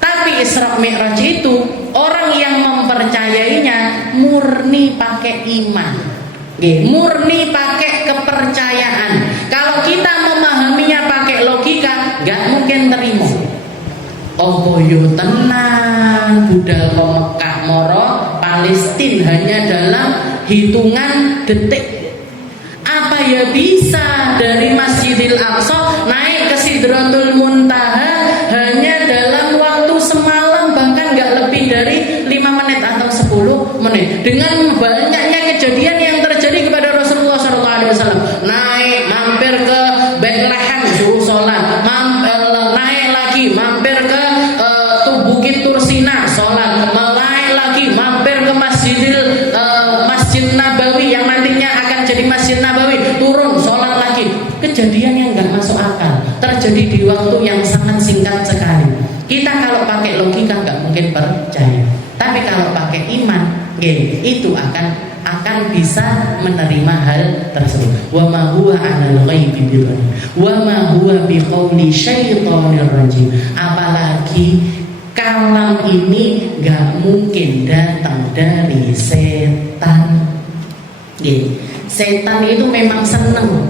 Tapi Isra Mi'raj itu orang yang mempercayainya murni pakai iman, murni pakai kepercayaan. Kalau kita memahaminya pakai logika, nggak mungkin terima. Oh yo tenan budal ke Mekah moro Palestina hanya dalam hitungan detik. Apa ya bisa dari Masjidil Aqsa naik ke Sidratul Muntaha hanya dalam waktu semalam, bahkan nggak lebih dari 5 menit atau 10 menit. Dengan banyaknya kejadian yang terjadi kepada Rasulullah SAW, naik mampir ke Bethlehem suruh sholat, naik lagi mampir ke Bukit Tursina sholat, naik lagi mampir ke Masjid Nabawi yang nantinya akan jadi Masjid Nabawi, turun sholat lagi. Kejadian yang nggak masuk akal terjadi di waktu yang sangat singkat sekali. Kita kalau pakai logika nggak mungkin percaya, tapi kalau pakai iman, itu akan bisa menerima hal tersebut. Wa ma huwa 'alal ghaibi bidonin wa ma huwa biqauli syaitonir rajim. Apalagi kalam ini gak mungkin datang dari setan. Setan itu memang senang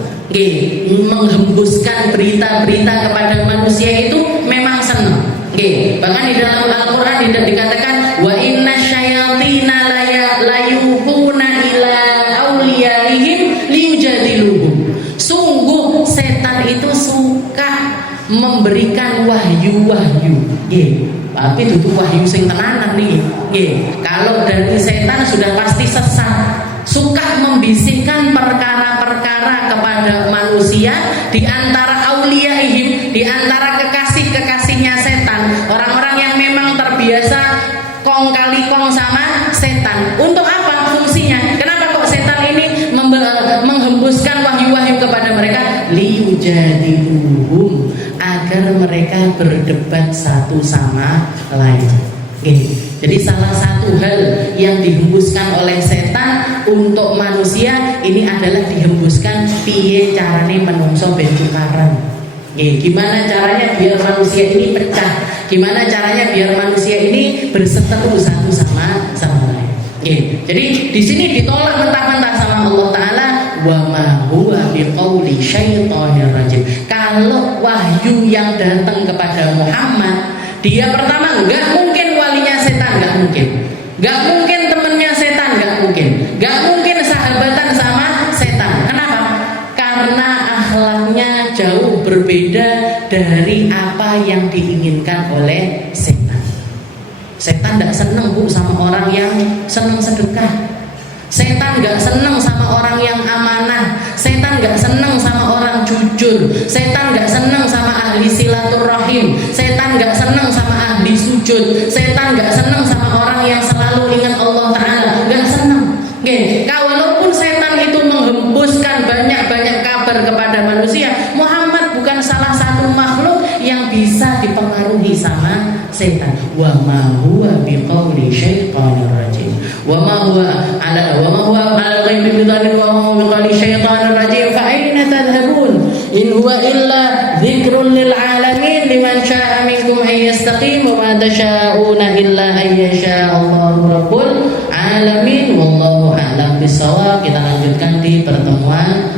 menghembuskan berita-berita kepada manusia, itu memang senang. Bahkan di dalam Al-Quran dikatakan wa inna syayatina layuhuna ila awliyaihim liyujadiluhum. Sungguh setan itu suka memberikan wahyu-wahyu. Tapi itu wahyu sing tenanan nih. Kalau dari setan sudah pasti sesat, suka membisikkan perkara-perkara kepada manusia di antara auliyaihim, di antara kekasih-kekasihnya setan, orang-orang yang memang terbiasa kong kali kong sama setan. Untuk apa fungsinya? Kenapa kok setan ini menghembuskan wahyu-wahyu kepada mereka? Liyujadiluhum, agar mereka berdebat satu sama lain. Jadi salah satu hal yang dihembuskan oleh setan untuk manusia ini adalah dihembuskan piye carane menungso ben tukaran. Gimana caranya biar manusia ini pecah? Gimana caranya biar manusia ini berseteru satu sama lain? Jadi di sini ditolak mentah-mentah sama Allah Taala, wa ma huwa biqauli syaitonir rajim. Kalau wahyu yang datang kepada Muhammad, dia pertama enggak mungkin walinya setan, enggak mungkin. Enggak mungkin temennya setan, enggak mungkin. Enggak mungkin sahabatan sama setan. Kenapa? Karena akhlaknya jauh berbeda dari apa yang diinginkan oleh setan. Setan enggak seneng Bu sama orang yang seneng sedekah. Setan gak seneng sama orang yang amanah. Setan gak seneng sama orang jujur. Setan gak seneng sama ahli silaturahim. Setan gak seneng sama ahli sujud. Setan gak seneng sama orang yang selalu ingat Allah Ta'ala. Gak seneng. Walaupun setan itu menghembuskan banyak-banyak kabar kepada manusia, Muhammad bukan salah satu makhluk yang bisa dipengaruhi sama setan. Wa ma huwa biqauli syaitonir rajim. Wa ma huwa ala ghaibi bidzalik wa ma huwa biqauli syaitonir rajim. Fa aina tadhhabun? In huwa illa dzikrun lil alamin liman syaa'a minkum ay yastaqim wa ma tasyaa'una illa ay yasha Allahu rabbul alamin. Wallahu a'lam bissawab. Kita lanjutkan di pertemuan